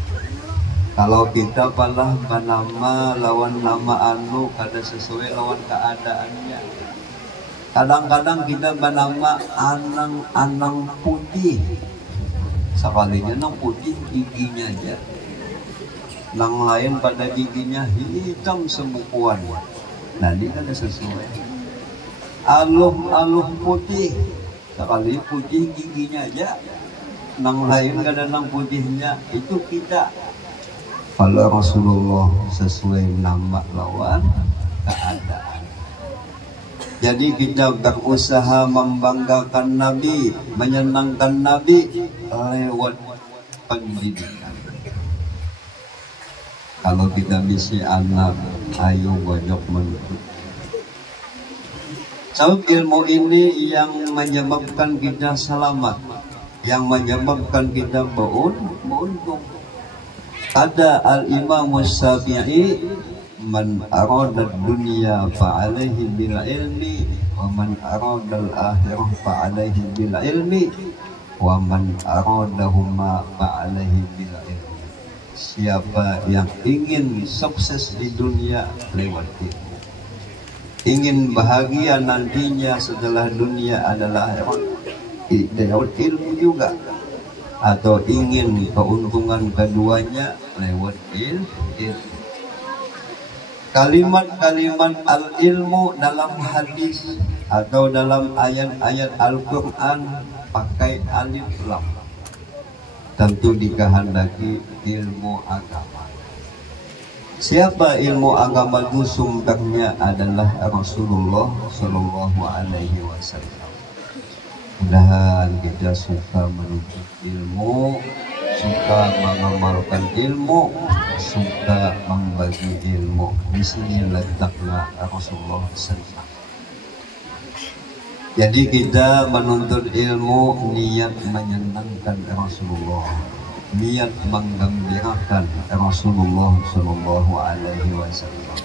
Kalau kita palah nama lawan nama anu kada sesuai lawan keadaannya. Kadang-kadang kita bernama anang putih. Sekalinya nang putih giginya aja. Nang lain pada giginya hitam semukuan. Nah ini kada sesuai. Aluh putih. Sekali putih giginya aja. Nang lain kada nang putihnya. Itu kita. Kalau Rasulullah sesuai nama lawan keadaan. Jadi kita berusaha membanggakan Nabi, menyenangkan Nabi lewat pendidikan. Kalau kita bisi anak, ayo banyak menuntut. Sebab ilmu ini yang menyebabkan kita selamat, yang menyebabkan kita beruntung. Ada al-Imam Syafi'i, man arada dunya fa'alaihi bil ilmi wa man arada al-akhirah fa'alaihi bil ilmi wa man aradahuma fa'alaihi bil ilmi. Siapa yang ingin sukses di dunia lewat ilmu, ingin bahagia nantinya setelah dunia adalah lewat ilmu juga, atau ingin keuntungan keduanya lewat ilmu. Kalimat-kalimat al-ilmu dalam hadis atau dalam ayat-ayat Al-Quran pakai alif lam, tentu dikehendaki ilmu agama. Siapa ilmu agama itu sumbernya adalah Rasulullah Shallallahu Alaihi Wasallam. Mudah-mudahan kita suka menuntut ilmu, suka mengamalkan ilmu, suka membagi ilmu. Di sini letaklah Rasulullah SAW. Jadi kita menuntut ilmu niat menyenangkan Rasulullah, niat menggembirakan Rasulullah Shallallahu Alaihi Wasallam.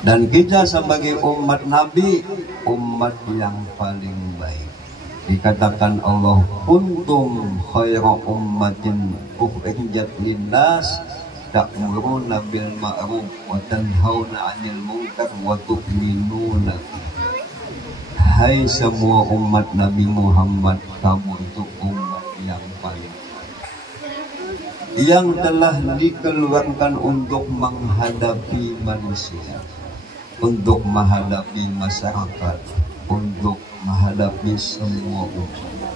Dan kita sebagai umat Nabi, umat yang paling baik. Dikatakan Allah, kuntum khaira ummatin ukhrijat linnas ta'muruna bil ma'ruf wa tanhauna 'anil munkar wa tu'minuna. Hai semua umat Nabi Muhammad, kamu itu umat yang paling, yang telah dikeluarkan untuk menghadapi manusia, untuk menghadapi masyarakat, untuk menghadapi semua umat.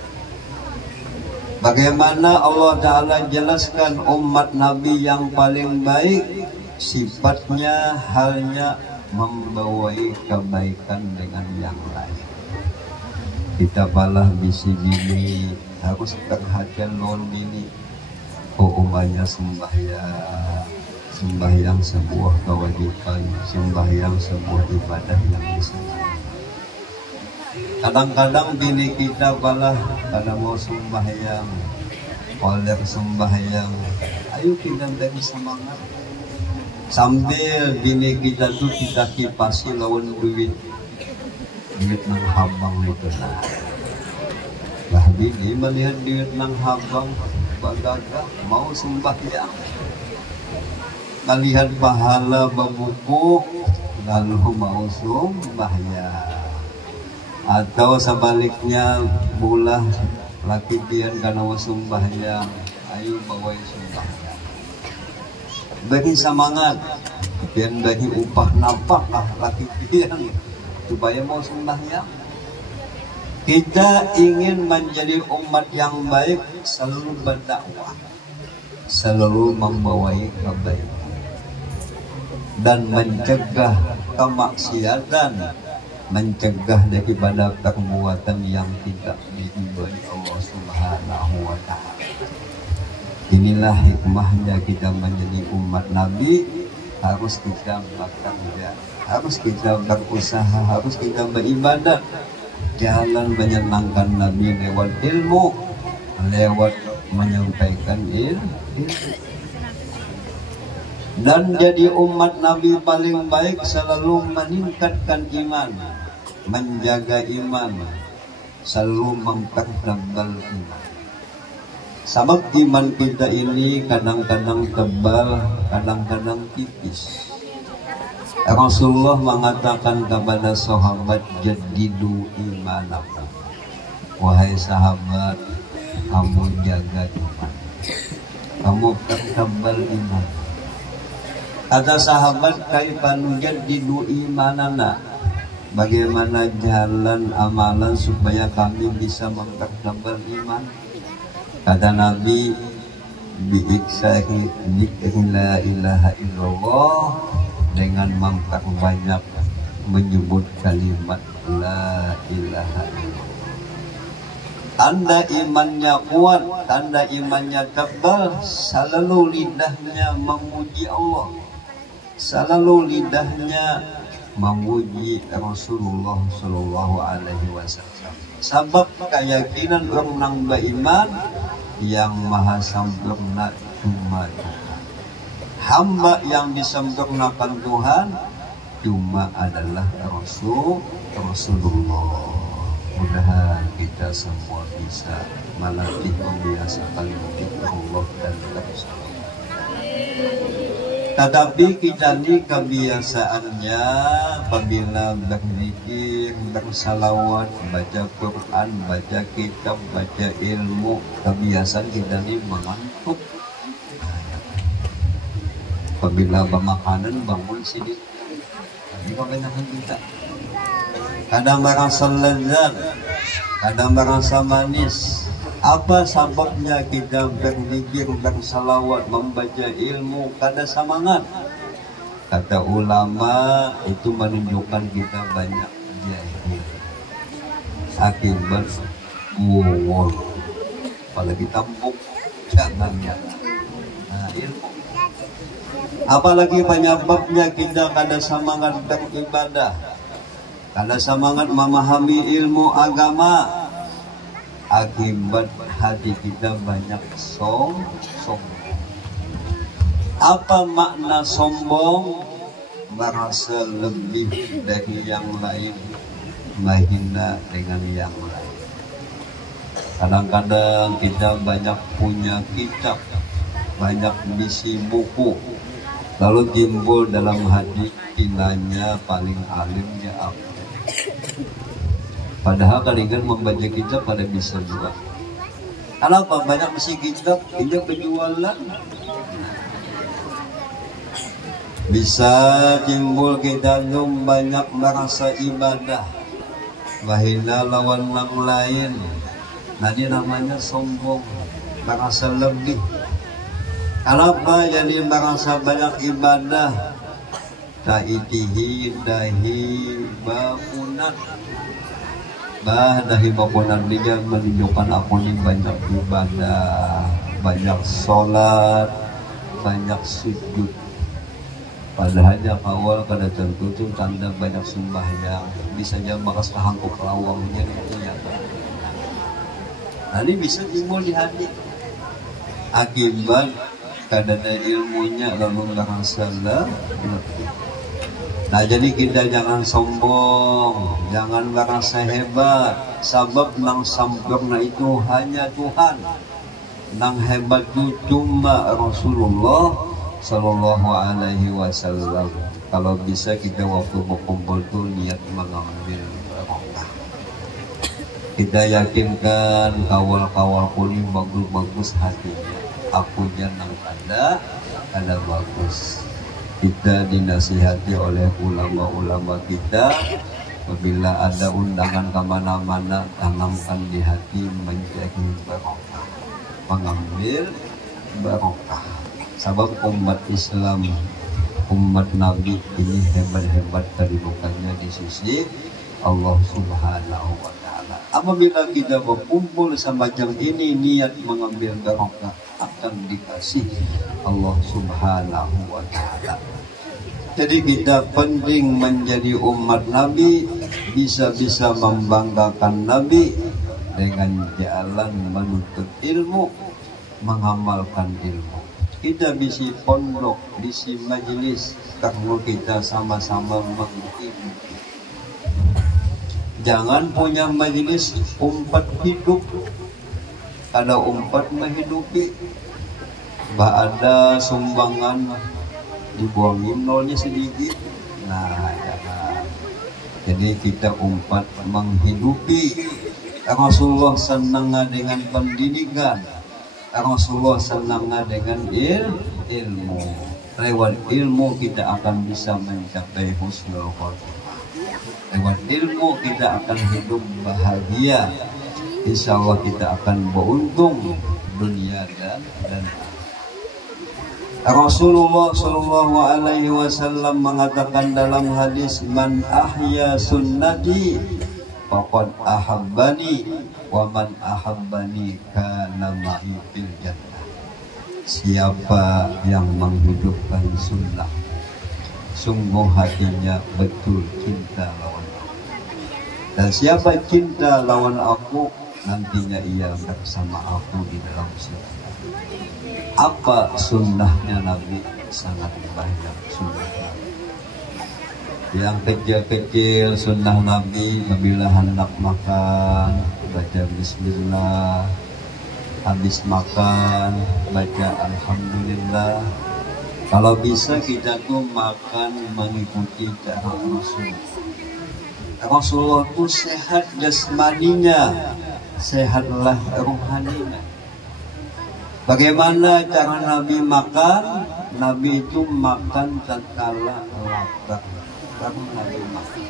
Bagaimana Allah Ta'ala jelaskan umat Nabi yang paling baik, sifatnya halnya membawai kebaikan dengan yang lain. Kita balah bisi bini harus perhatian non bini. Umpamanya sembahyang sebuah kewajiban, sembahyang sebuah ibadah yang disebut. Kadang-kadang bini kita balah pada mau sembahyang, oleh sembahyang, ayo kita beri semangat. Sambil bini kita tuh kita kipasi lawan duit nang habang itu lah. Lah bini melihat duit nang habang, bagaga mau sembahyang, melihat pahala babuku lalu mau sembahyang. Atau sebaliknya bulah laki pian karena sembahyang, ayo bawa sembahyang. Bagi semangat, pian bagi upah nampak lah laki pian supaya mau sembahyang. Kita ingin menjadi umat yang baik, selalu berdakwah, selalu membawai kebaikan dan mencegah kemaksiatan, mencegah daripada perbuatan yang tidak diridhoi Allah Subhanahu wa Ta'ala. Inilah hikmahnya kita menjadi umat Nabi. Harus kita bekerja, harus kita berusaha, harus kita beribadah. Jalan menyenangkan Nabi lewat ilmu, lewat menyampaikan ilmu. Dan jadi umat Nabi paling baik selalu meningkatkan iman, menjaga iman, selalu mempertebal iman. Sebab iman kita ini kadang-kadang tebal, kadang-kadang tipis. Rasulullah mengatakan kepada sahabat, jadidu imanakum. Wahai sahabat, kamu jaga iman, kamu pertebal iman. Kata sahabat, kaifanu jadidu imanana, bagaimana jalan amalan supaya kami bisa mempertebal iman? Kata Nabi, bi'iksahi la ilaha illallah, dengan memperbanyak menyebut kalimat la ilaha illallah. Tanda imannya kuat, tanda imannya tebal, selalu lidahnya memuji Allah, selalu lidahnya memuji Rasulullah Sallallahu Alaihi Wasallam. Sebab keyakinan orang beriman yang maha sempurna cuma Tuhan. Hamba yang disempurnakan Tuhan cuma adalah Rasulullah. Mudah-mudahan kita semua bisa melatih membiasakan Allah dan Rasulullah. Tetapi kita ini kebiasaannya apabila berzikir, bersalawat, baca Quran, baca kitab, baca ilmu, kebiasaan kita ini mengantuk. Apabila bermakanan bangun sini, ini kebanyakan kita. Kadang merasa lezat, kadang merasa manis. Apa sebabnya kita berzikir, bersalawat, membaca ilmu, kada semangat? Kata ulama, itu menunjukkan kita banyak jahil. Akibat muwol. Apalagi tampuk, jangan ilmu. Apalagi penyebabnya kita kada semangat beribadah, kada semangat memahami ilmu agama. Akibat hati kita banyak sombong. Apa makna sombong? Merasa lebih dari yang lain, menghina dengan yang lain. Kadang-kadang kita banyak punya kitab, banyak misi buku, lalu timbul dalam hati tinanya paling alimnya apa. Padahal kalian membaca kitab pada bisa juga. Kenapa banyak misi kitab, kita berjualan? Bisa timbul kita tuh banyak merasa ibadah, bahina lawan yang lain. Nanti namanya sombong, merasa lebih. Kenapa jadi merasa banyak ibadah? Taitihi dahi bapunat. Dahi bapunat dia menunjukkan aku ini banyak ibadah, banyak sholat, banyak sujud. Padahalnya awal pada tentu itu tanda banyak sembahyang, bisa aja makas kahangkuk lawangnya ya. Nah, ini bisa timbul di hati akibat kadada ilmunya lalu merasa lebih. Nah, jadi kita jangan sombong, jangan merasa hebat. Sebab nang sempurna itu hanya Tuhan, nang hebat itu cuma Rasulullah Sallallahu Alaihi Wasallam. Kalau bisa kita waktu berkumpul tuh niat mengambil barokah. Kita yakinkan kawal-kawal kuning bagus-bagus hatinya, akunya nang ada bagus. Kita dinasihati oleh ulama-ulama kita, apabila ada undangan kemana-mana, tanamkan di hati menjadi barokah, mengambil barokah. Sebab umat Islam, umat Nabi ini hebat-hebat kedudukannya di sisi Allah Subhanahu wa Ta'ala. Apabila kita berkumpul semacam ini, niat mengambil barokah, akan dikasih Allah Subhanahu wa Ta'ala. Jadi kita penting menjadi umat Nabi, bisa-bisa membanggakan Nabi dengan jalan menuntut ilmu, mengamalkan ilmu. Kita bisi pondok, bisi majelis, karena kita sama-sama mengilmu. Jangan punya majelis umpat hidup. ada umpat menghidupi, bah ada sumbangan dibuangin nolnya sedikit. Nah, jadi kita umpat menghidupi. Rasulullah senang dengan pendidikan, Rasulullah senang dengan ilmu. Lewat ilmu kita akan bisa mencapai husnul khotimah. Lewat ilmu kita akan hidup bahagia. Insya Allah kita akan beruntung dunia dan Rasulullah Shallallahu Alaihi Wasallam mengatakan dalam hadis, man ahya sunnati faqad ahabbani wa man ahabbani kana ma'i fil jannah. Siapa yang menghidupkan sunnah, sungguh hatinya betul cinta lawan aku. Dan siapa cinta lawan aku, nantinya ia bersama aku di dalam surga. Apa sunnahnya Nabi? Sangat banyak sunnah Nabi. Yang kecil-kecil sunnah Nabi, apabila hendak makan baca bismillah, habis makan baca alhamdulillah. Kalau bisa kita tuh makan mengikuti cara Rasul. Rasulullah tuh sehat jasmaninya, sehatlah rohaninya. Bagaimana cara Nabi makan? Nabi itu makan tatkala lapar. Baru Nabi makan.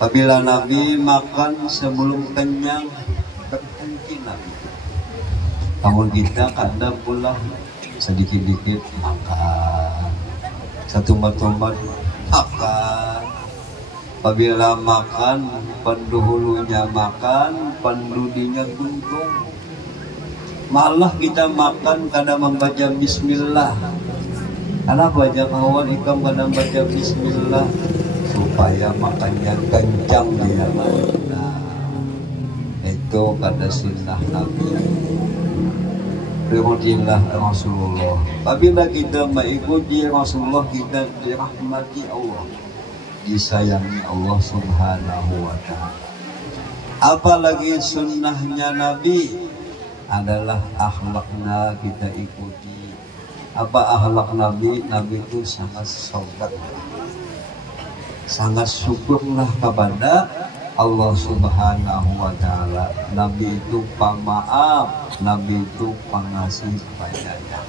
Apabila Nabi makan sebelum kenyang, berhenti Nabi. Namun kita kadang pula sedikit-sedikit makan, satu tumbat makan. Apabila makan, pendahulunya makan, pendudinya guntung. Malah kita makan kadang membaca bismillah. Karena baca kawan ikam kadang baca bismillah supaya makannya kencang dia. Nah, itu kata sunnah Nabi. Berikutilah Rasulullah. Apabila kita mengikuti Rasulullah, kita dirahmati Allah, disayangi Allah Subhanahu wa Ta'ala. Apalagi sunnahnya Nabi adalah akhlaknya kita ikuti. Apa akhlak Nabi? Nabi itu sangat sabar, sangat syukurlah kepada Allah Subhanahu wa Ta'ala. Nabi itu pemaaf, Nabi itu pengasih penyayang.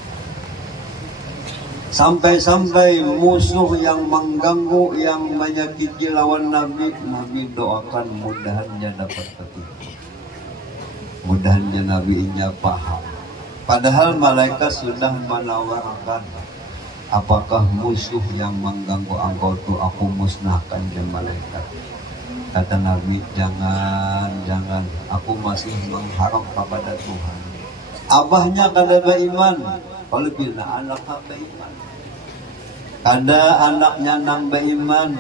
Sampai-sampai musuh yang mengganggu, yang menyakiti lawan Nabi, Nabi doakan mudahannya dapat petunjuk, mudahannya Nabi-nya paham. Padahal malaikat sudah menawarkan, apakah musuh yang mengganggu engkau itu aku musnahkan ya malaikat. Kata Nabi, jangan, aku masih mengharap kepada Tuhan. Abahnya kada beriman, kalau bila anak beriman. Kada anaknya nang beriman,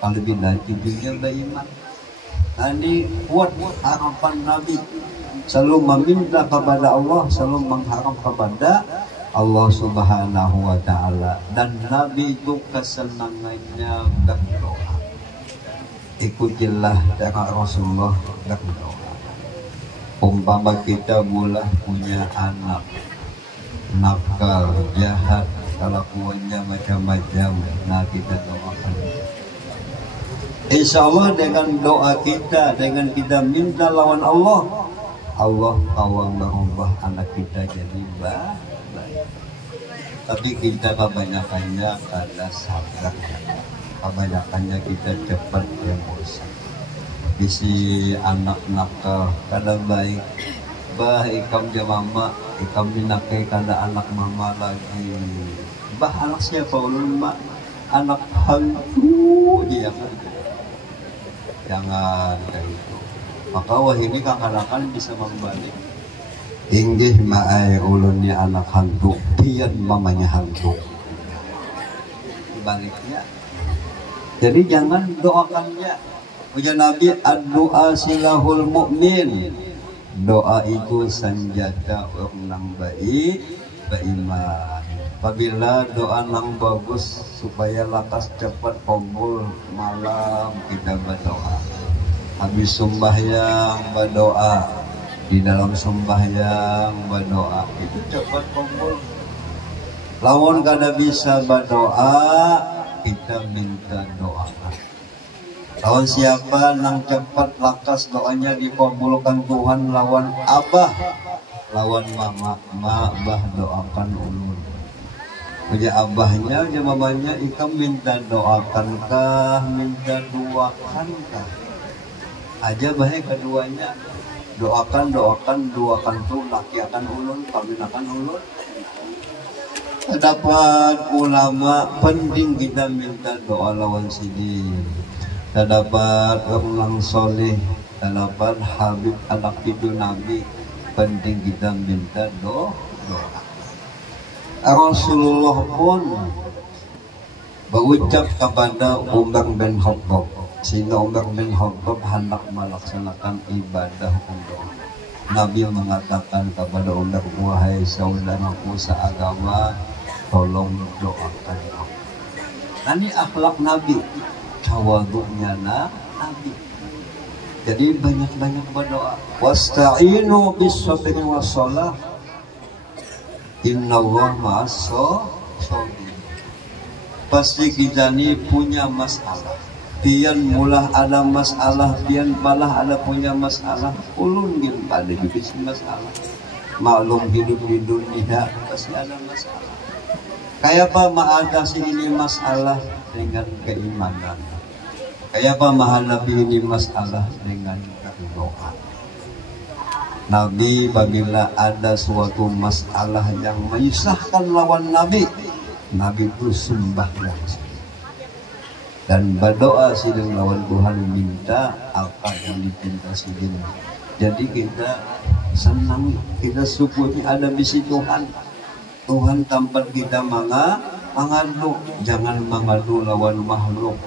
kalau bila cucunya beriman. Ini kuat harapan Nabi, selalu meminta kepada Allah, selalu mengharap kepada Allah Subhanahu wa Ta'ala. Dan Nabi itu kesenangannya berdoa. Ikutilah cara Rasulullah berdoa. Umpama kita mula punya anak nakal, jahat, kelakuannya macam-macam, nah kita doakan. Insya Allah dengan doa kita, dengan kita minta lawan Allah, Allah akan merubah anak kita jadi baik. Tapi kita kebanyakannya kada sabar, kebanyakannya kita cepat emosi. Bisi anak nakal kada baik, bah ikam je mama, ikam dinakai kada anak mama lagi. Bah anak siapa ulun mak? Anak hantu dia kan. Jangan kayak itu. Maka wah ini kakak-kakak bisa membalik. Inggih ma'ai ulunnya anak hantu, pian mamanya hantu. Baliknya. Jadi jangan doakannya. Ujar Nabi, ad-doa silahul mu'min. Doa itu senjata orang baik, beriman. Apabila doa nang bagus supaya lakas cepat kumpul malam kita berdoa. Habis sembahyang berdoa. di dalam sembahyang berdoa itu cepat kumpul. Lawan kada bisa berdoa, kita minta doa. Lawan siapa nang cepat lakas doanya dikabulkan Tuhan, lawan abah, lawan mama, abah doakan ulun. Punya abahnya, punya mamanya, ikam minta doakankah, minta doakankah? Aja baik keduanya, doakan tuh laki akan ulun, kawin akan ulun. Dapat ulama penting kita minta doa lawan sini. Dapat orang soleh, dapat Habib anak itu Nabi, penting kita minta doa. Rasulullah pun berucap kepada Umar bin Khattab, sehingga Umar bin Khattab hendak melaksanakan ibadah umrah. Nabi mengatakan kepada Umar, wahai saudaraku seagama, tolong doakan aku. Ini akhlak Nabi, tawadhu'nya Nabi. Jadi banyak-banyak berdoa. Wasta'inu bis-sabri was-shalah. Innallaha ma'as-sabirin. Pasti kita ni punya masalah. Pian mulah ada masalah, pian balah ada punya masalah. Ulun gil pada juga masalah. Maklum hidup di dunia pasti ada masalah. Kayak apa mengatasi ini masalah dengan keimanan? Kayak apa menghadapi ini masalah dengan doa? Nabi apabila ada suatu masalah yang menyusahkan lawan Nabi, Nabi itu sembahyang dan berdoa sidang lawan Tuhan, minta apa yang dipinta sidang. Jadi kita senang, kita syukuri ada bisi Tuhan. Tuhan tempat kita mengadu, jangan mengadu lawan makhluk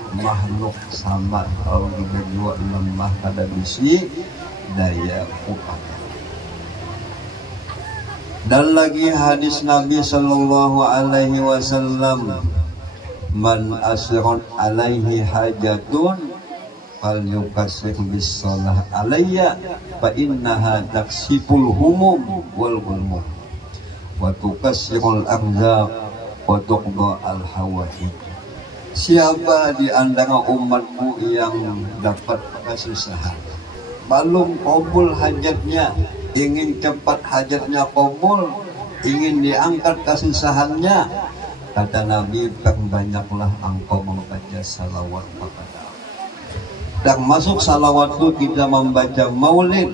sama. Kalau kita juga lemah kada bisi daya upaya. Dan lagi hadis Nabi sallallahu alaihi wasallam, man asrat alaihi hajatun fal yukassir bis shalah alayya fa innaha taksiful humum wal ghumum wa tukassirul arzaq wa tuqda al hawaij. Siapa di antara umatku yang dapat kesusahan, belum kabul hajatnya, ingin cepat hajatnya kabul, ingin diangkat kesusahannya, kata Nabi, perbanyaklah engkau membaca salawat kepada Allah. Dan masuk salawat itu kita membaca maulid,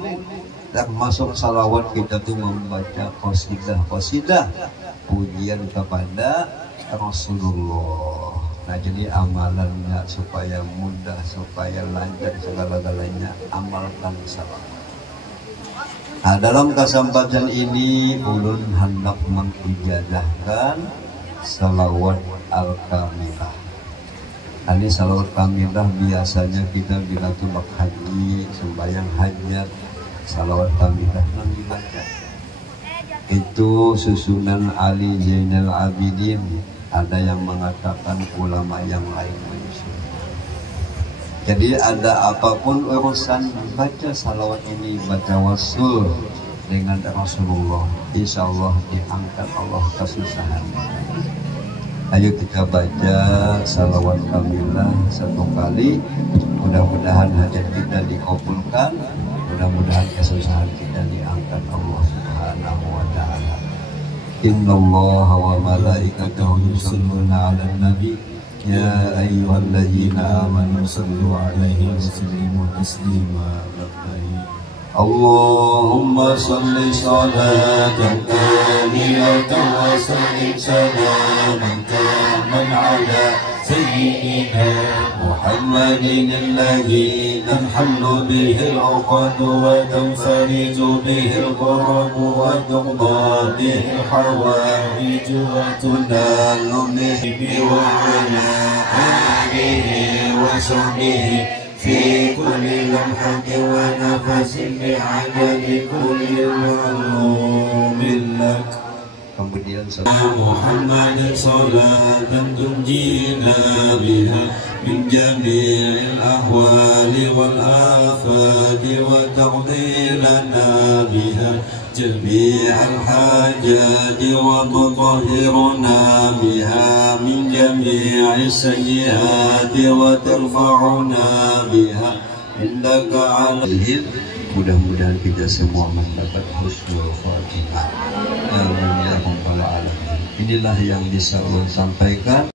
dan masuk salawat kita itu membaca qasidah pujian kepada Rasulullah. Nah, jadi amalannya supaya mudah, supaya lancar segala-galanya, amalkan salawat. Nah, dalam kesempatan ini ulun hendak mengijazahkan salawat al-kamilah. Ini salawat kamilah biasanya kita bila tuh haji, sembahyang hajat, salawat kamilah yang dibaca. Itu susunan Ali Zainal Abidin. Ada yang mengatakan ulama yang lain menyusun. Jadi ada apapun urusan, baca salawat ini, baca wassul dengan Rasulullah, insya Allah diangkat Allah kesusahan. Ayo kita baca salawat kamilah satu kali, mudah-mudahan hajat kita dikabulkan, mudah-mudahan kesusahan kita diangkat Allah Subhanahu wa ta'ala. Innallaha wa malaikatahu yusholluna 'alan nabi ya ayyuhalladzina amanu shallu 'alaihi wa sallimu taslima. Allahumma shalli shalatan kamilatan wa sallim salaman taman 'ala sayyidina Muhammadin alladhi tanhallu bihi al-'uqad wa tanfariju bihi al-ghurab wa tuqda bihi al-hawaij wa tunalu bihi wa 'ala alihi wa sahbihi fi kulli lamhatin wa nafasin bi'adadi kulli ma'lumin lak. Kemudian Muhammadin salatan tunjina biha min jami'il ahwali wal afati wa taqdi lana biha جميع الحاجات وتطهرنا بها من جميع السيئات وترفعنا بها عندك على. Mudah-mudahan kita semua mendapat husnul khatimah. Amin ya rabbal alamin. Inilah yang bisa Allah sampaikan.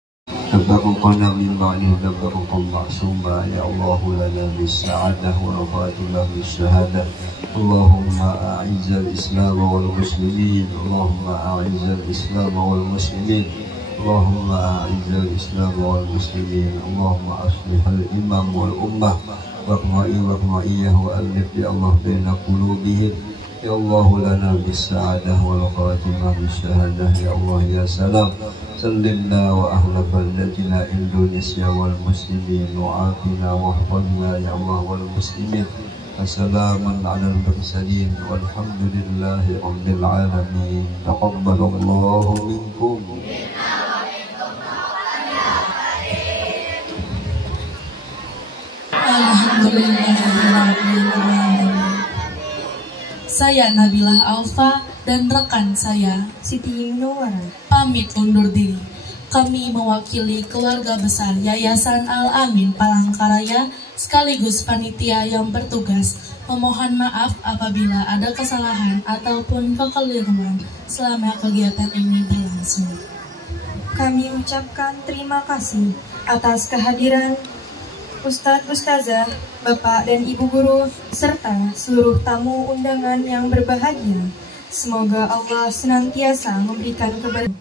Tabarrukana min ba'di tabarrukallah summa ya Allah lana bis-sa'adah wa rafatillah bis-syahadah. Allahumma a'izzal islam wal muslimin. Allahumma a'izzal islam wal muslimin. Allahumma a'izzal islam wal muslimin. Allahumma aslihal imam wal ummah warma'i warma'iyah wa alif ya Allah baina qulubihim. Ya Allah lana bis-sa'adah wal khatimah bis-syahadah. Ya Allah ya salam sallimna wa ahla baldatina Indonesia wal muslimin wa afina wa hafadna ya Allah wal muslimin. Assalamun ala al-mursalin walhamdulillahi rabbil alamin. Taqabbalallahu minkum. Saya Nabilah Alfa dan rekan saya Siti Munawwarah pamit undur diri. Kami mewakili keluarga besar Yayasan Al-Amin Palangkaraya sekaligus panitia yang bertugas memohon maaf apabila ada kesalahan ataupun kekeliruan selama kegiatan ini berlangsung. Kami ucapkan terima kasih atas kehadiran Ustadz, Ustazah, Bapak dan Ibu Guru, serta seluruh tamu undangan yang berbahagia. Semoga Allah senantiasa memberikan keberkahan.